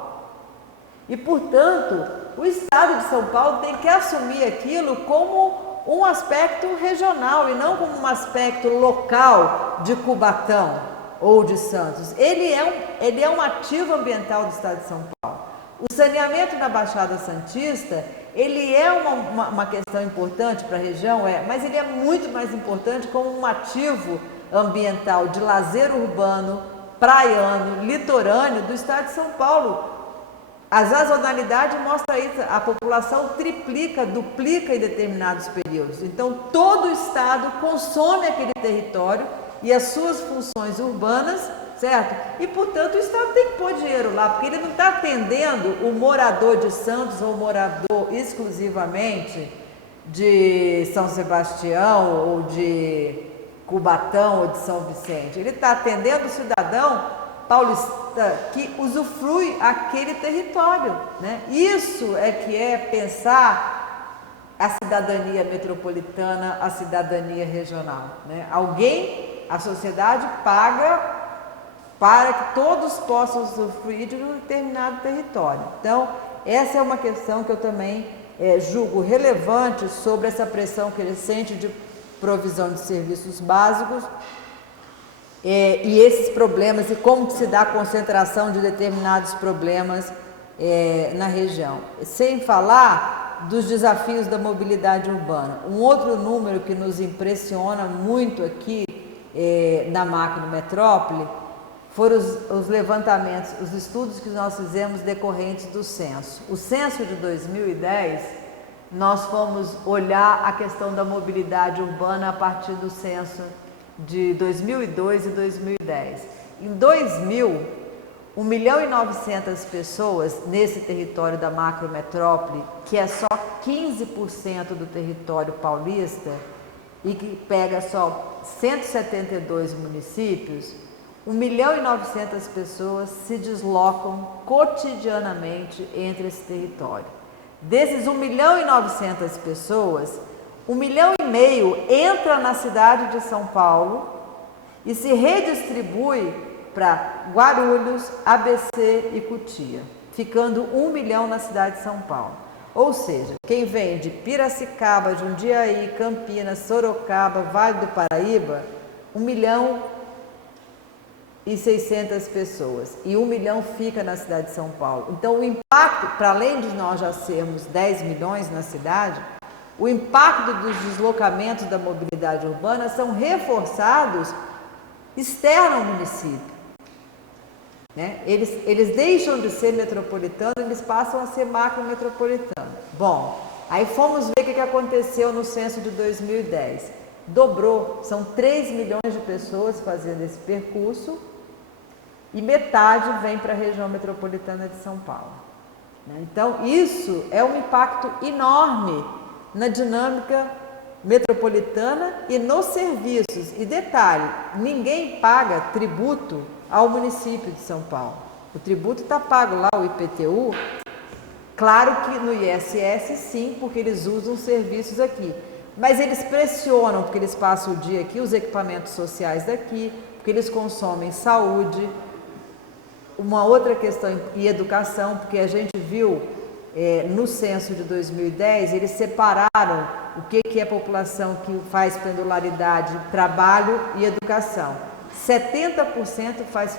E, portanto, o estado de São Paulo tem que assumir aquilo como um aspecto regional e não como um aspecto local de Cubatão ou de Santos. Ele é um ativo ambiental do estado de São Paulo. O saneamento na Baixada Santista, ele é uma questão importante para a região, mas ele é muito mais importante como um ativo ambiental de lazer urbano, praiano, litorâneo do estado de São Paulo. A sazonalidade mostra isso, a população triplica, duplica em determinados períodos. Então, todo o estado consome aquele território e as suas funções urbanas, certo? E, portanto, o estado tem que pôr dinheiro lá, porque ele não está atendendo o morador de Santos ou o morador exclusivamente de São Sebastião ou de Cubatão ou de São Vicente. Ele está atendendo o cidadão paulista que usufrui aquele território, né? Isso é que é pensar a cidadania metropolitana, a cidadania regional, né? A sociedade paga para que todos possam usufruir de um determinado território. Então, essa é uma questão que eu também julgo relevante sobre essa pressão que ele sente de provisão de serviços básicos e esses problemas e como se dá a concentração de determinados problemas na região. Sem falar dos desafios da mobilidade urbana. Um outro número que nos impressiona muito aqui na macrometrópole foram os levantamentos, os estudos que nós fizemos decorrentes do censo. O censo de 2010 nós fomos olhar a questão da mobilidade urbana a partir do censo de 2002 e 2010. Em 2000, 1.900.000 pessoas nesse território da macrometrópole, que é só 15% do território paulista e que pega só 172 municípios, 1.900.000 pessoas se deslocam cotidianamente entre esse território. Desses 1.900.000 pessoas, 1,5 milhão entra na cidade de São Paulo e se redistribui para Guarulhos, ABC e Cotia, ficando 1 milhão na cidade de São Paulo. Ou seja, quem vem de Piracicaba, Jundiaí, Campinas, Sorocaba, Vale do Paraíba, 1.600.000 pessoas e 1 milhão fica na cidade de São Paulo. Então o impacto, para além de nós já sermos 10 milhões na cidade, o impacto dos deslocamentos da mobilidade urbana são reforçados externo ao município. Né? Eles deixam de ser metropolitanos, eles passam a ser macrometropolitanos. Bom, aí fomos ver o que aconteceu no censo de 2010. Dobrou, são 3 milhões de pessoas fazendo esse percurso e metade vem para a região metropolitana de São Paulo. Né? Então, isso é um impacto enorme na dinâmica metropolitana e nos serviços. E detalhe, ninguém paga tributo ao município de São Paulo. O tributo está pago lá, o IPTU, claro que no ISS sim, porque eles usam serviços aqui. Mas eles pressionam, porque eles passam o dia aqui, os equipamentos sociais daqui, porque eles consomem saúde. Uma outra questão e educação, porque a gente viu no censo de 2010, eles separaram o que é a população que faz pendularidade, trabalho e educação. 70% faz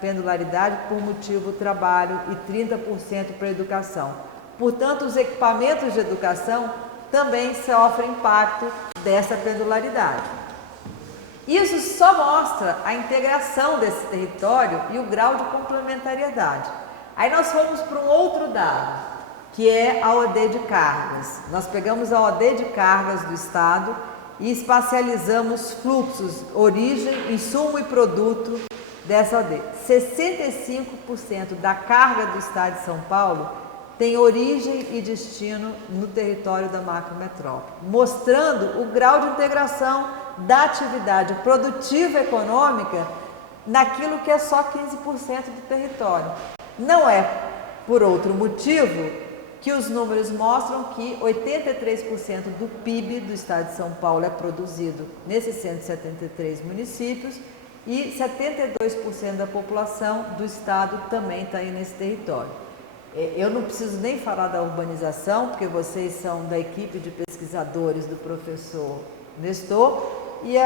pendularidade por motivo trabalho e 30% para educação. Portanto, os equipamentos de educação também sofrem impacto dessa pendularidade. Isso só mostra a integração desse território e o grau de complementariedade. Aí nós fomos para um outro dado, que é a OD de cargas. Nós pegamos a OD de cargas do Estado e espacializamos fluxos, origem, insumo e produto dessa OD. 65% da carga do Estado de São Paulo tem origem e destino no território da macrometrópole, mostrando o grau de integração da atividade produtiva econômica naquilo que é só 15% do território. Não é por outro motivo que os números mostram que 83% do PIB do Estado de São Paulo é produzido nesses 173 municípios e 72% da população do Estado também está aí nesse território. Eu não preciso nem falar da urbanização, porque vocês são da equipe de pesquisadores do professor Nestor, e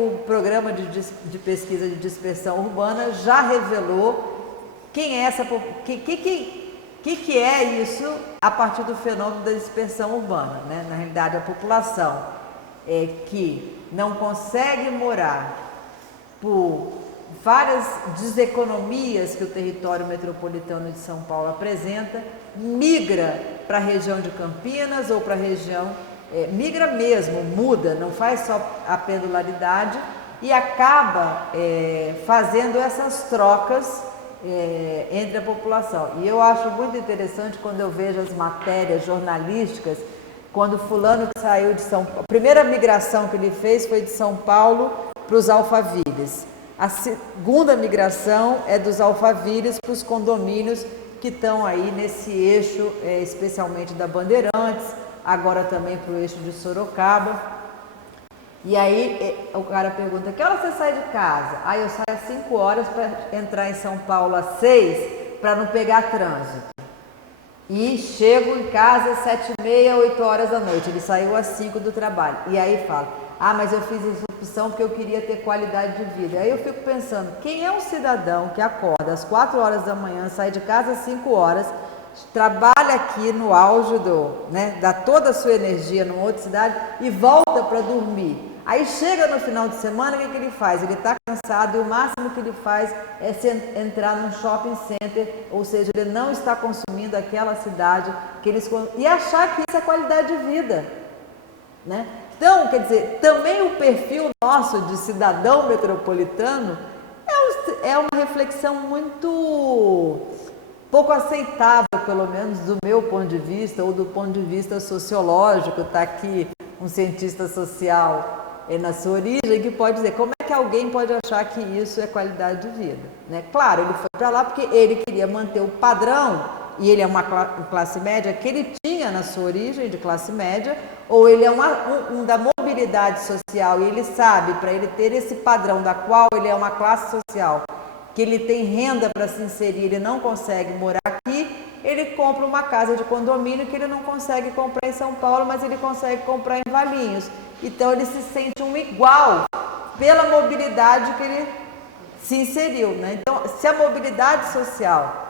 o programa de pesquisa de dispersão urbana já revelou quem é essa que é isso a partir do fenômeno da dispersão urbana, né? Na realidade, a população que não consegue morar por várias deseconomias que o território metropolitano de São Paulo apresenta, migra para a região de Campinas ou para a região, migra mesmo, muda, não faz só a pendularidade e acaba fazendo essas trocas entre a população. E eu acho muito interessante quando eu vejo as matérias jornalísticas, quando fulano que saiu de São Paulo, a primeira migração que ele fez foi de São Paulo para os Alphavilles. A segunda migração é dos Alphavilles para os condomínios que estão aí nesse eixo, especialmente da Bandeirantes, agora também para o eixo de Sorocaba. E aí o cara pergunta, que hora você sai de casa? Aí eu saio às 5 horas para entrar em São Paulo às 6 para não pegar trânsito. E chego em casa às 7h30, 8 horas da noite. Ele saiu às 5 do trabalho. E aí fala, mas eu fiz essa opção porque eu queria ter qualidade de vida. Aí eu fico pensando, quem é um cidadão que acorda às 4 horas da manhã, sai de casa às 5 horas, trabalha aqui no auge dá toda a sua energia numa outra cidade e volta para dormir. Aí chega no final de semana, o que ele faz? Ele está cansado e o máximo que ele faz é entrar num shopping center, ou seja, ele não está consumindo aquela cidade que eles e achar que isso é qualidade de vida, né? Então, quer dizer, também o perfil nosso de cidadão metropolitano é uma reflexão muito pouco aceitável, pelo menos do meu ponto de vista, ou do ponto de vista sociológico. Está aqui um cientista social na sua origem, que pode dizer como é que alguém pode achar que isso é qualidade de vida, né? Claro, ele foi para lá porque ele queria manter o padrão, e ele é uma classe média que ele tinha na sua origem de classe média, ou ele é um da mobilidade social, e ele sabe, para ele ter esse padrão da qual ele é uma classe social, que ele tem renda para se inserir, ele não consegue morar aqui, ele compra uma casa de condomínio que ele não consegue comprar em São Paulo, mas ele consegue comprar em Valinhos. Então ele se sente um igual pela mobilidade que ele se inseriu, né? Então, se a mobilidade social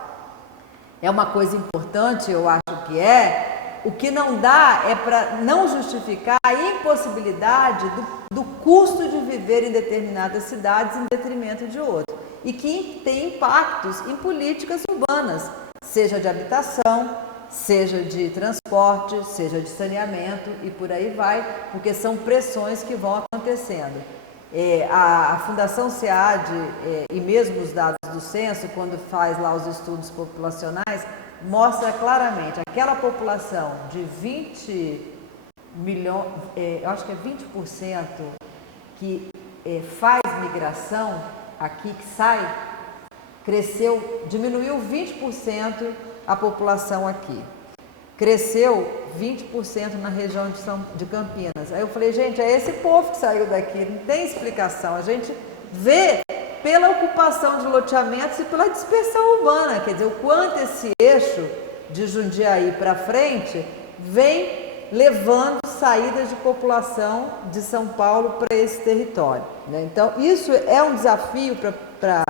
é uma coisa importante, eu acho que o que não dá é para não justificar a impossibilidade do custo de viver em determinadas cidades em detrimento de outras, e que tem impactos em políticas urbanas, seja de habitação, seja de transporte, seja de saneamento e por aí vai, porque são pressões que vão acontecendo. A Fundação SEAD e mesmo os dados do censo, quando faz lá os estudos populacionais, mostra claramente aquela população de 20 milhões, eu acho que é 20% que faz migração aqui, que sai, cresceu, diminuiu 20% a população aqui. Cresceu 20% na região de Campinas. Aí eu falei, gente, é esse povo que saiu daqui, não tem explicação. A gente vê pela ocupação de loteamentos e pela dispersão urbana, quer dizer, o quanto esse eixo de Jundiaí para frente vem levando saídas de população de São Paulo para esse território, né? Então, isso é um desafio para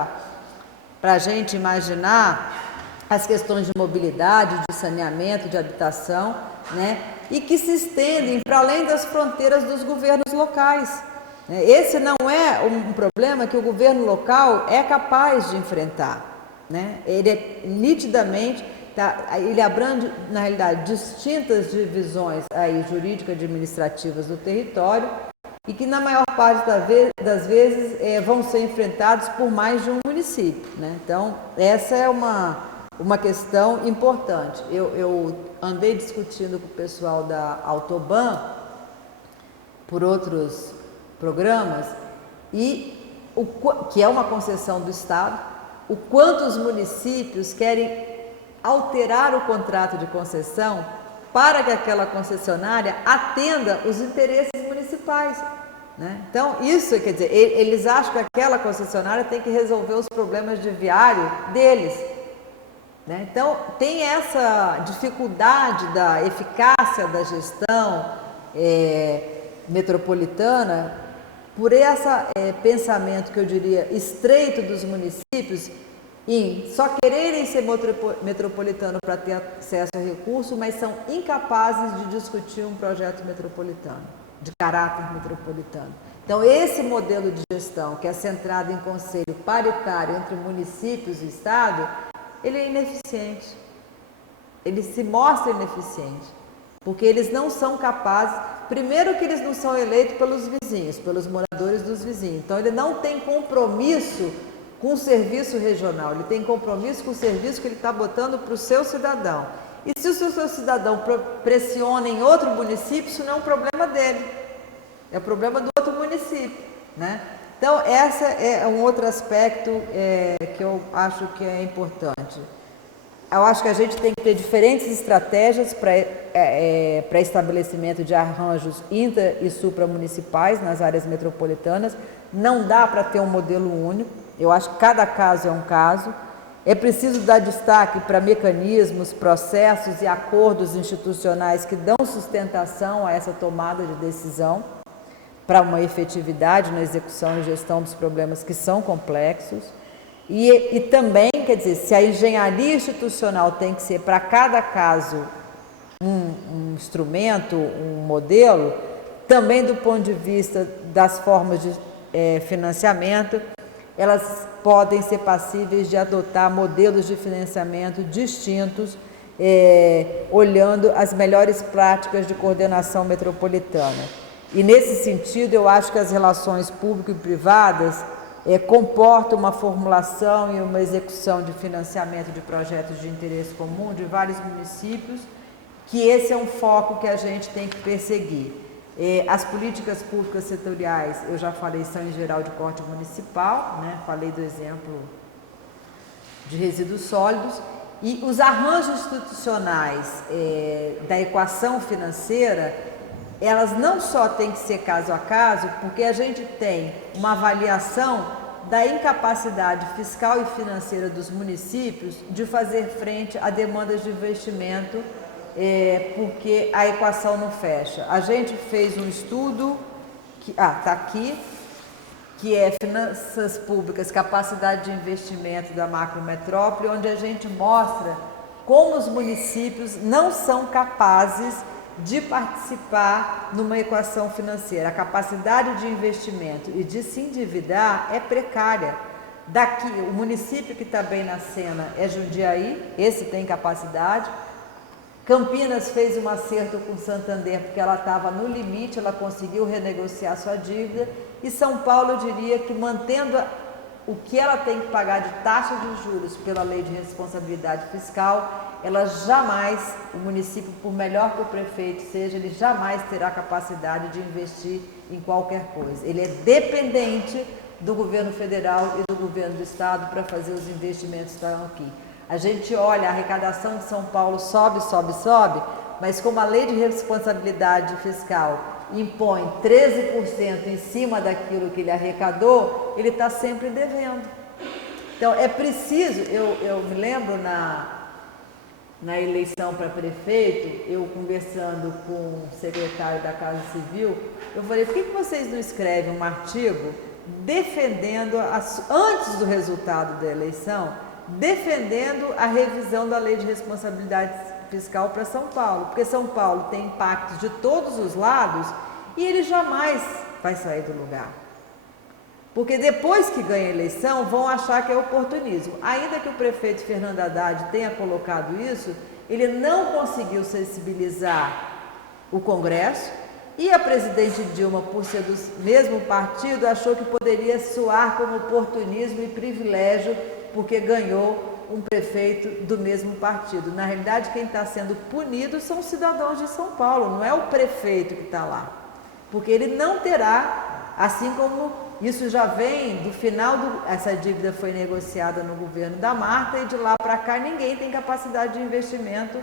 a gente imaginar as questões de mobilidade, de saneamento, de habitação, né? E que se estendem para além das fronteiras dos governos locais. Esse não é um problema que o governo local é capaz de enfrentar, né? Ele é nitidamente, ele abrange, na realidade, distintas divisões aí, jurídico-administrativas do território, e que na maior parte das vezes vão ser enfrentados por mais de um município, né? Então, essa é uma questão importante. Eu andei discutindo com o pessoal da Autoban por outros programas, que é uma concessão do Estado, o quanto os municípios querem alterar o contrato de concessão para que aquela concessionária atenda os interesses municipais, né? Então, isso quer dizer, eles acham que aquela concessionária tem que resolver os problemas de viário deles, né? Então, tem essa dificuldade da eficácia da gestão metropolitana por esse pensamento que eu diria estreito dos municípios em só quererem ser metropolitano para ter acesso a recurso, mas são incapazes de discutir um projeto metropolitano, de caráter metropolitano. Então, esse modelo de gestão, que é centrado em conselho paritário entre municípios e Estado, ele é ineficiente. Ele se mostra ineficiente, porque eles não são capazes, primeiro que eles não são eleitos pelos vizinhos, pelos moradores dos vizinhos. Então, ele não tem compromisso com o serviço regional, ele tem compromisso com o serviço que ele está botando para o seu cidadão. E se o seu cidadão pressiona em outro município, isso não é um problema dele, é o problema do outro município, né? Então, esse é um outro aspecto que eu acho que é importante. Eu acho que a gente tem que ter diferentes estratégias para estabelecimento de arranjos intra- e supramunicipais nas áreas metropolitanas. Não dá para ter um modelo único. Eu acho que cada caso é um caso. É preciso dar destaque para mecanismos, processos e acordos institucionais que dão sustentação a essa tomada de decisão para uma efetividade na execução e gestão dos problemas que são complexos. E também, quer dizer, se a engenharia institucional tem que ser para cada caso um instrumento, um modelo, também do ponto de vista das formas de financiamento, elas podem ser passíveis de adotar modelos de financiamento distintos, olhando as melhores práticas de coordenação metropolitana. E nesse sentido, eu acho que as relações público e privadas comportam uma formulação e uma execução de financiamento de projetos de interesse comum de vários municípios, que esse é um foco que a gente tem que perseguir. As políticas públicas setoriais, eu já falei, são em geral de corte municipal, né? Falei do exemplo de resíduos sólidos, e os arranjos institucionais da equação financeira, elas não só têm que ser caso a caso, porque a gente tem uma avaliação da incapacidade fiscal e financeira dos municípios de fazer frente a demandas de investimento, porque a equação não fecha. A gente fez um estudo, está aqui, que é Finanças Públicas, Capacidade de Investimento da Macrometrópole, onde a gente mostra como os municípios não são capazes de participar numa equação financeira. A capacidade de investimento e de se endividar é precária. Daqui, o município que está bem na cena é Jundiaí, esse tem capacidade. Campinas fez um acerto com Santander porque ela estava no limite, ela conseguiu renegociar sua dívida. E São Paulo, eu diria que mantendo o que ela tem que pagar de taxa de juros pela lei de responsabilidade fiscal, ela jamais, o município, por melhor que o prefeito seja, ele jamais terá capacidade de investir em qualquer coisa. Ele é dependente do governo federal e do governo do estado para fazer os investimentos que estão aqui. A gente olha, a arrecadação de São Paulo sobe, mas como a lei de responsabilidade fiscal impõe 13% em cima daquilo que ele arrecadou, ele está sempre devendo. Então, é preciso, eu me lembro na eleição para prefeito, eu conversando com o secretário da Casa Civil, eu falei, por que vocês não escrevem um artigo defendendo, antes do resultado da eleição, defendendo a revisão da lei de responsabilidade fiscal para São Paulo, porque São Paulo tem impactos de todos os lados e ele jamais vai sair do lugar. Porque depois que ganha a eleição, vão achar que é oportunismo. Ainda que o prefeito Fernando Haddad tenha colocado isso, ele não conseguiu sensibilizar o Congresso e a presidente Dilma, por ser do mesmo partido, achou que poderia soar como oportunismo e privilégio porque ganhou um prefeito do mesmo partido. Na realidade, quem está sendo punido são os cidadãos de São Paulo, não é o prefeito que está lá. Porque ele não terá, assim como isso já vem do final, essa dívida foi negociada no governo da Marta e de lá para cá ninguém tem capacidade de investimento,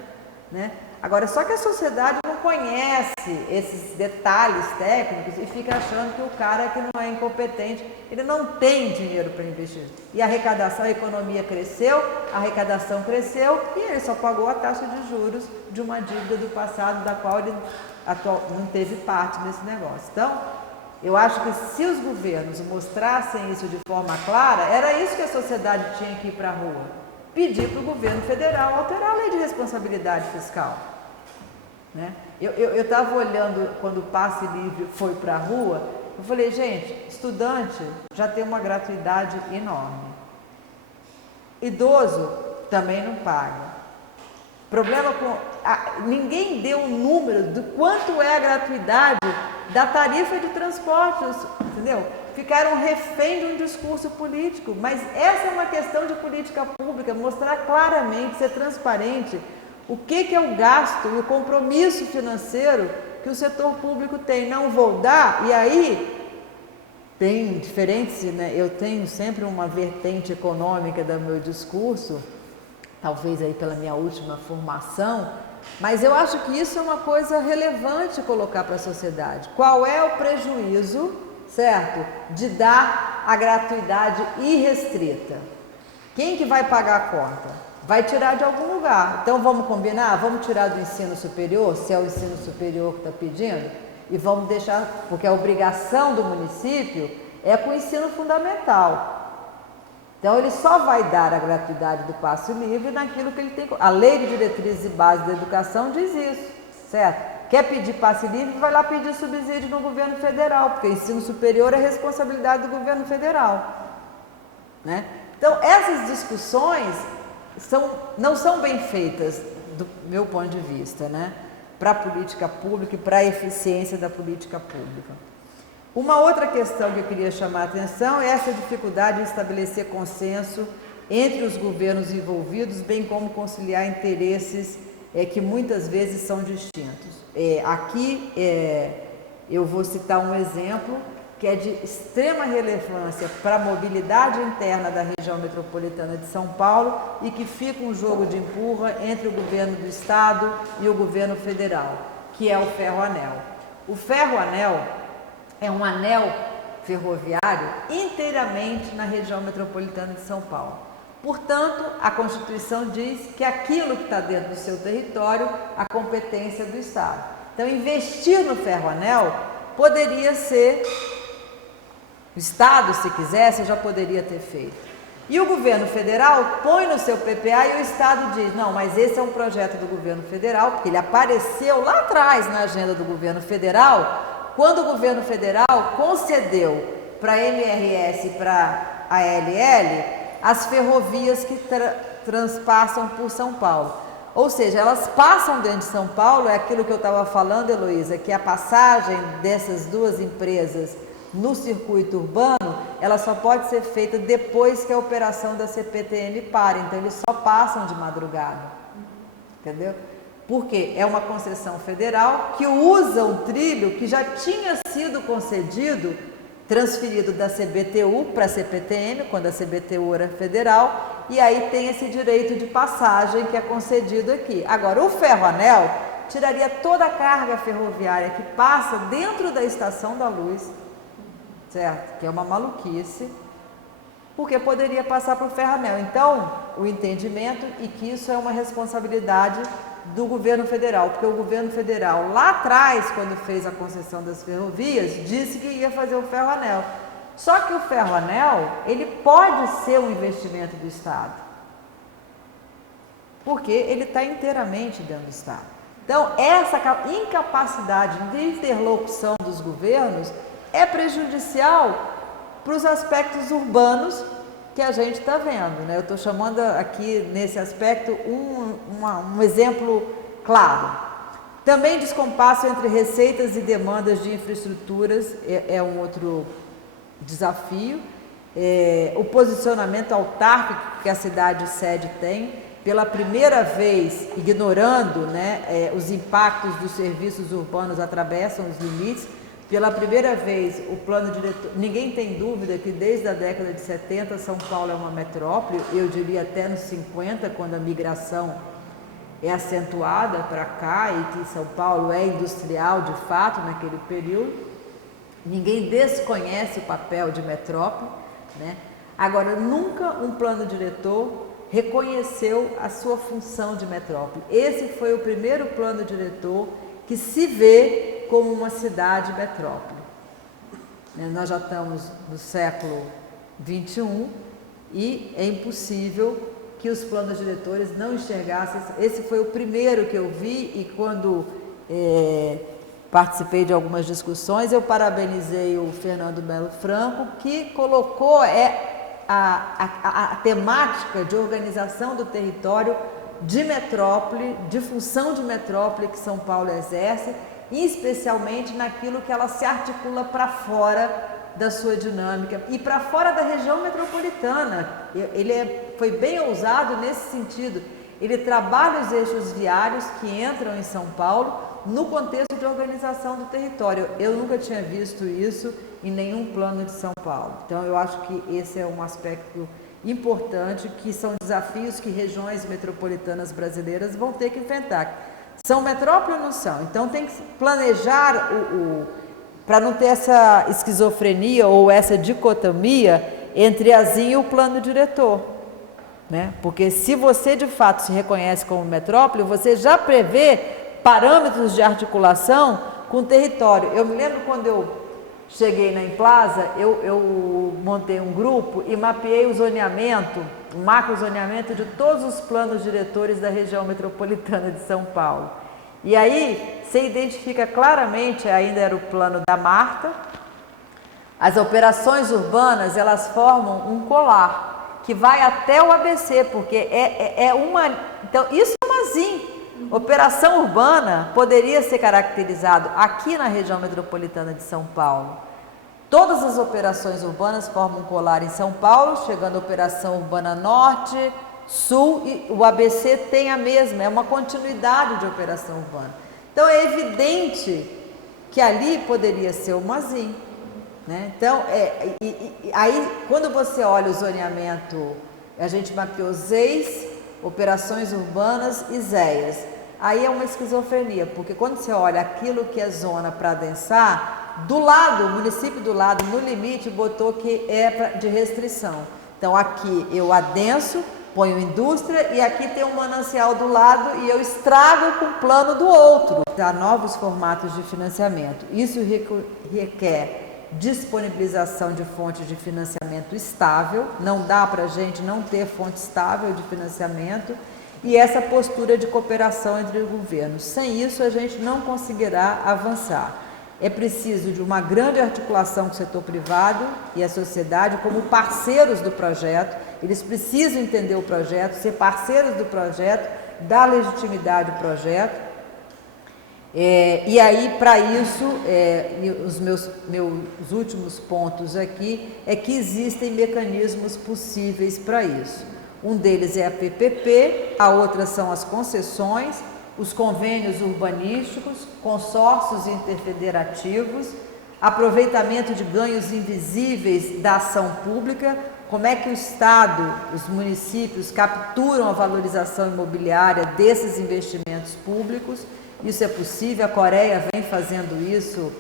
né? Agora, só que a sociedade não conhece esses detalhes técnicos e fica achando que o cara que não é incompetente, ele não tem dinheiro para investir. E a arrecadação, a economia cresceu, a arrecadação cresceu e ele só pagou a taxa de juros de uma dívida do passado, da qual ele não teve parte desse negócio. Então, eu acho que se os governos mostrassem isso de forma clara, era isso que a sociedade tinha que ir para a rua. Pedir para o governo federal alterar a lei de responsabilidade fiscal. Né? Eu estava olhando quando o passe livre foi para a rua, eu falei, gente, estudante já tem uma gratuidade enorme. Idoso também não paga. Problema ninguém deu um número do quanto é a gratuidade da tarifa de transportes, entendeu? Ficaram refém de um discurso político, mas essa é uma questão de política pública, mostrar claramente, ser transparente, o que é o gasto e o compromisso financeiro que o setor público tem. Não vou dar, e aí tem diferentes, né? Eu tenho sempre uma vertente econômica do meu discurso, talvez aí pela minha última formação, mas eu acho que isso é uma coisa relevante colocar para a sociedade. Qual é o prejuízo, certo, de dar a gratuidade irrestrita? Quem que vai pagar a conta? Vai tirar de algum lugar. Então vamos combinar? Vamos tirar do ensino superior, se é o ensino superior que está pedindo, e vamos deixar, porque a obrigação do município é com o ensino fundamental. Então, ele só vai dar a gratuidade do passe livre naquilo que ele tem. A Lei de Diretrizes e Bases da Educação diz isso, certo? quer pedir passe livre, vai lá pedir subsídio no governo federal, porque ensino superior é responsabilidade do governo federal, né? Então, essas discussões não são bem feitas, do meu ponto de vista, né? Para a política pública e para a eficiência da política pública. Uma outra questão que eu queria chamar a atenção é essa dificuldade de estabelecer consenso entre os governos envolvidos, bem como conciliar interesses que muitas vezes são distintos. Aqui eu vou citar um exemplo que é de extrema relevância para a mobilidade interna da região metropolitana de São Paulo e que fica um jogo de empurra entre o governo do estado e o governo federal, que é o ferroanel. O ferroanel é um anel ferroviário inteiramente na região metropolitana de São Paulo. Portanto, a Constituição diz que aquilo que está dentro do seu território, a competência do estado. Então, investir no ferroanel poderia ser, o estado, se quisesse, já poderia ter feito. E o governo federal põe no seu PPA e o estado diz, não, mas esse é um projeto do governo federal, porque ele apareceu lá atrás na agenda do governo federal, quando o governo federal concedeu para a MRS e para a ALL as ferrovias que transpassam por São Paulo. Ou seja, elas passam dentro de São Paulo, é aquilo que eu estava falando, Heloísa, que a passagem dessas duas empresas no circuito urbano, ela só pode ser feita depois que a operação da CPTM para, então eles só passam de madrugada, entendeu? Porque é uma concessão federal que usa um trilho que já tinha sido concedido, transferido da CBTU para a CPTM, quando a CBTU era federal, e aí tem esse direito de passagem que é concedido aqui. Agora, o ferroanel tiraria toda a carga ferroviária que passa dentro da Estação da Luz, certo? Que é uma maluquice, porque poderia passar para o ferroanel. Então, o entendimento é que isso é uma responsabilidade do governo federal, porque o governo federal lá atrás, quando fez a concessão das ferrovias, disse que ia fazer o ferroanel. Só que o ferroanel, ele pode ser um investimento do Estado, porque ele está inteiramente dentro do Estado. Então, essa incapacidade de interlocução dos governos é prejudicial para os aspectos urbanos que a gente está vendo, né? Eu estou chamando aqui, nesse aspecto, um exemplo claro. Também descompasso entre receitas e demandas de infraestruturas é um outro desafio. O posicionamento autárquico que a cidade sede tem, pela primeira vez, ignorando, né, os impactos dos serviços urbanos atravessam os limites. Pela primeira vez, o plano diretor, ninguém tem dúvida que desde a década de 70 São Paulo é uma metrópole, eu diria até nos 50, quando a migração é acentuada para cá e que São Paulo é industrial de fato naquele período. Ninguém desconhece o papel de metrópole, né? Agora, nunca um plano diretor reconheceu a sua função de metrópole. Esse foi o primeiro plano diretor que se vê como uma cidade metrópole. Nós já estamos no século XXI e é impossível que os planos diretores não enxergassem. Esse foi o primeiro que eu vi e quando participei de algumas discussões, eu parabenizei o Fernando Melo Franco, que colocou a temática de organização do território de metrópole, de função de metrópole que São Paulo exerce, especialmente naquilo que ela se articula para fora da sua dinâmica e para fora da região metropolitana. Ele foi bem ousado nesse sentido. Ele trabalha os eixos viários que entram em São Paulo no contexto de organização do território. Eu nunca tinha visto isso em nenhum plano de São Paulo. Então, eu acho que esse é um aspecto importante, que são desafios que regiões metropolitanas brasileiras vão ter que enfrentar. São metrópole ou não são? Então tem que planejar para não ter essa esquizofrenia ou essa dicotomia entre a ZIN e o plano diretor, né? Porque se você de fato se reconhece como metrópole, você já prevê parâmetros de articulação com o território. Eu me lembro quando eu cheguei na Implaza, eu montei um grupo e mapeei o zoneamento, o macro zoneamento de todos os planos diretores da região metropolitana de São Paulo. E aí você identifica claramente, ainda era o plano da Marta, as operações urbanas, elas formam um colar que vai até o ABC, porque é uma... Então, isso é uma ZIN. Operação urbana poderia ser caracterizado aqui na região metropolitana de São Paulo. Todas as operações urbanas formam um colar em São Paulo, chegando a Operação Urbana Norte, Sul, e o ABC tem a mesma, é uma continuidade de operação urbana. Então, é evidente que ali poderia ser uma ZIN. Né? Então, aí, quando você olha o zoneamento, a gente mapeou ZEIS, operações urbanas e ZEIAS. Aí é uma esquizofrenia, porque quando você olha aquilo que é zona para adensar, do lado, o município do lado, no limite, botou que é de restrição. Então, aqui eu adenso, ponho indústria e aqui tem um manancial do lado e eu estrago com o plano do outro. Há novos formatos de financiamento. Isso requer disponibilização de fontes de financiamento estável, não dá para a gente não ter fonte estável de financiamento, e essa postura de cooperação entre governos. Sem isso, a gente não conseguirá avançar. É preciso de uma grande articulação com o setor privado e a sociedade como parceiros do projeto. Eles precisam entender o projeto, ser parceiros do projeto, dar legitimidade ao projeto. E aí, para isso, os meus últimos pontos aqui é que existem mecanismos possíveis para isso. Um deles é a PPP, a outra são as concessões, os convênios urbanísticos, consórcios interfederativos, aproveitamento de ganhos invisíveis da ação pública, como é que o Estado, os municípios capturam a valorização imobiliária desses investimentos públicos. Isso é possível, a Coreia vem fazendo isso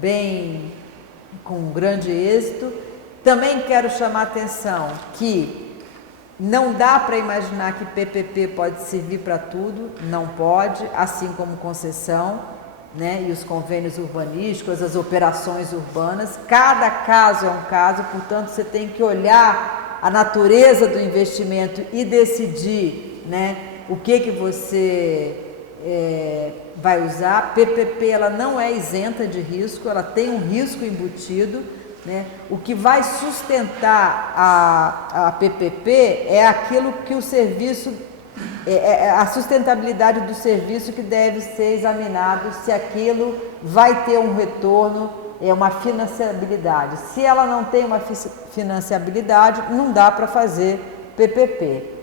bem com grande êxito. Também quero chamar a atenção que não dá para imaginar que PPP pode servir para tudo, não pode, assim como concessão, né, e os convênios urbanísticos, as operações urbanas. Cada caso é um caso, portanto, você tem que olhar a natureza do investimento e decidir, né, o que você vai usar. PPP ela não é isenta de risco, ela tem um risco embutido, né? O que vai sustentar a PPP é aquilo que o serviço, a sustentabilidade do serviço que deve ser examinado, se aquilo vai ter um retorno, uma financiabilidade. Se ela não tem uma financiabilidade, não dá para fazer PPP.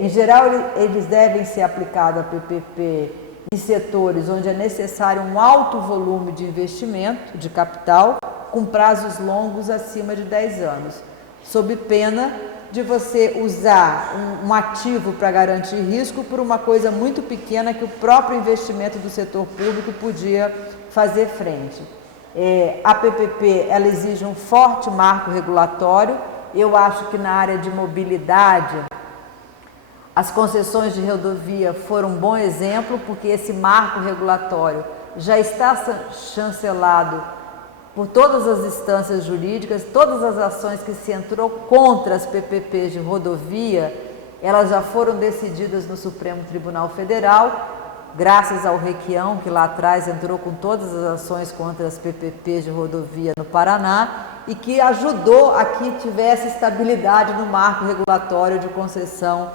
Em geral, eles devem ser aplicados a PPP em setores onde é necessário um alto volume de investimento, de capital, com prazos longos acima de 10 anos, sob pena de você usar um ativo para garantir risco por uma coisa muito pequena que o próprio investimento do setor público podia fazer frente. A PPP ela exige um forte marco regulatório. Eu acho que na área de mobilidade, as concessões de rodovia foram um bom exemplo, porque esse marco regulatório já está chancelado por todas as instâncias jurídicas. Todas as ações que se entrou contra as PPPs de rodovia, elas já foram decididas no Supremo Tribunal Federal, graças ao Requião, que lá atrás entrou com todas as ações contra as PPPs de rodovia no Paraná, e que ajudou a que tivesse estabilidade no marco regulatório de concessão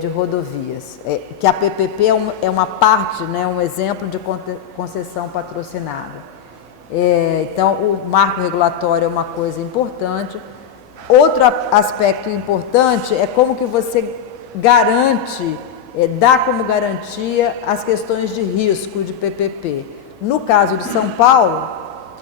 de rodovias, que a PPP é uma parte, né, um exemplo de concessão patrocinada. Então, o marco regulatório é uma coisa importante. Outro aspecto importante é como que você garante, dá como garantia as questões de risco de PPP. No caso de São Paulo,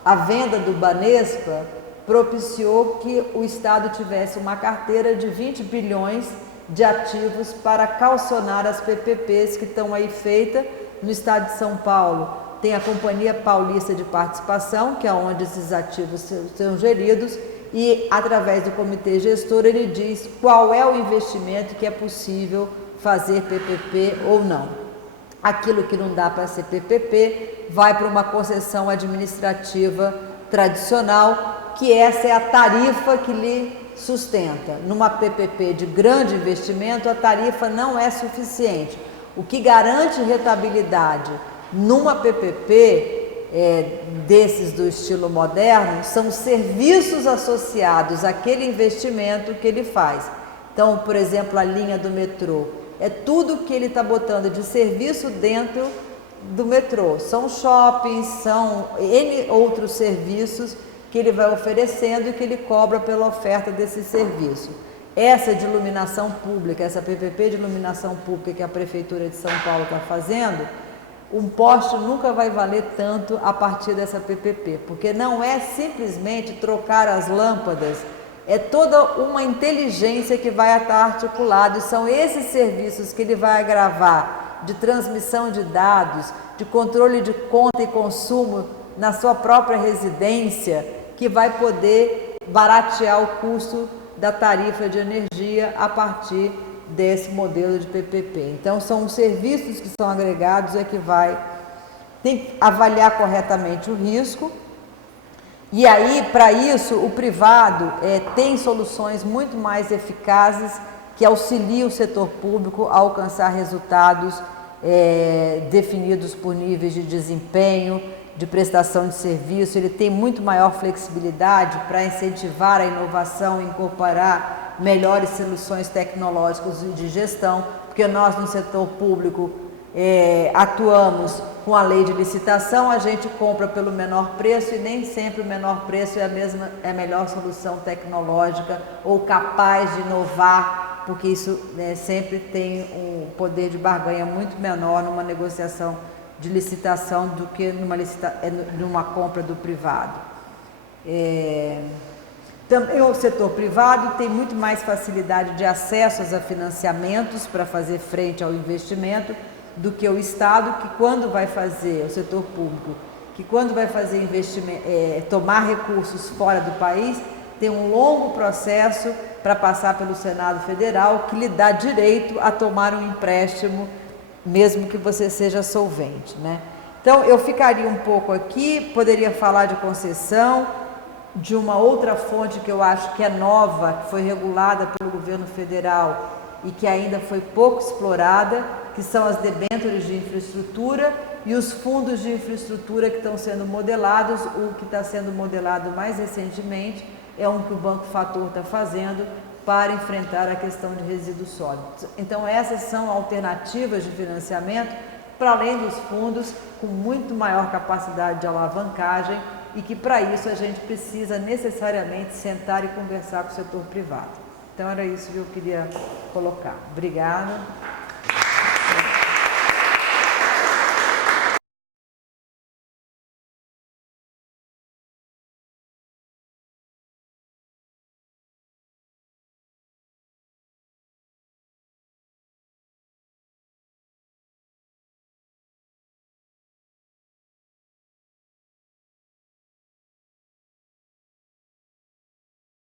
a venda do Banespa propiciou que o Estado tivesse uma carteira de 20 bilhões de ativos para calcionar as PPPs que estão aí feitas. No Estado de São Paulo tem a Companhia Paulista de Participação, que é onde esses ativos são geridos, e através do comitê gestor ele diz qual é o investimento que é possível fazer PPP ou não. Aquilo que não dá para ser PPP vai para uma concessão administrativa tradicional, que essa é a tarifa que lhe sustenta. Numa PPP de grande investimento, a tarifa não é suficiente. O que garante rentabilidade numa PPP desses do estilo moderno são os serviços associados àquele investimento que ele faz. Então, por exemplo, a linha do metrô, é tudo que ele está botando de serviço dentro do metrô. São shoppings, são N outros serviços que ele vai oferecendo e que ele cobra pela oferta desse serviço. Essa de iluminação pública, essa PPP de iluminação pública que a Prefeitura de São Paulo está fazendo, um poste nunca vai valer tanto a partir dessa PPP, porque não é simplesmente trocar as lâmpadas, é toda uma inteligência que vai estar articulada, e são esses serviços que ele vai agravar de transmissão de dados, de controle de conta e consumo na sua própria residência, que vai poder baratear o custo da tarifa de energia a partir desse modelo de PPP. Então, são os serviços que são agregados que tem que avaliar corretamente o risco. E aí, para isso, o privado tem soluções muito mais eficazes que auxiliam o setor público a alcançar resultados definidos por níveis de desempenho, de prestação de serviço. Ele tem muito maior flexibilidade para incentivar a inovação e incorporar melhores soluções tecnológicas de gestão, porque nós no setor público atuamos com a lei de licitação, a gente compra pelo menor preço e nem sempre o menor preço é a melhor solução tecnológica ou capaz de inovar, porque isso sempre tem um poder de barganha muito menor numa negociação de licitação do que numa compra do privado. Também o setor privado tem muito mais facilidade de acesso a financiamentos para fazer frente ao investimento do que o Estado, que quando vai fazer, o setor público, que quando vai fazer investimento, tomar recursos fora do país, tem um longo processo para passar pelo Senado Federal, que lhe dá direito a tomar um empréstimo, mesmo que você seja solvente, né? Então, eu ficaria um pouco aqui, poderia falar de concessão, de uma outra fonte que eu acho que é nova, que foi regulada pelo governo federal e que ainda foi pouco explorada, que são as debêntures de infraestrutura e os fundos de infraestrutura que estão sendo modelados. O que está sendo modelado mais recentemente é um que o Banco Fator está fazendo para enfrentar a questão de resíduos sólidos. Então, essas são alternativas de financiamento, para além dos fundos, com muito maior capacidade de alavancagem, e que para isso a gente precisa necessariamente sentar e conversar com o setor privado. Então era isso que eu queria colocar. Obrigada.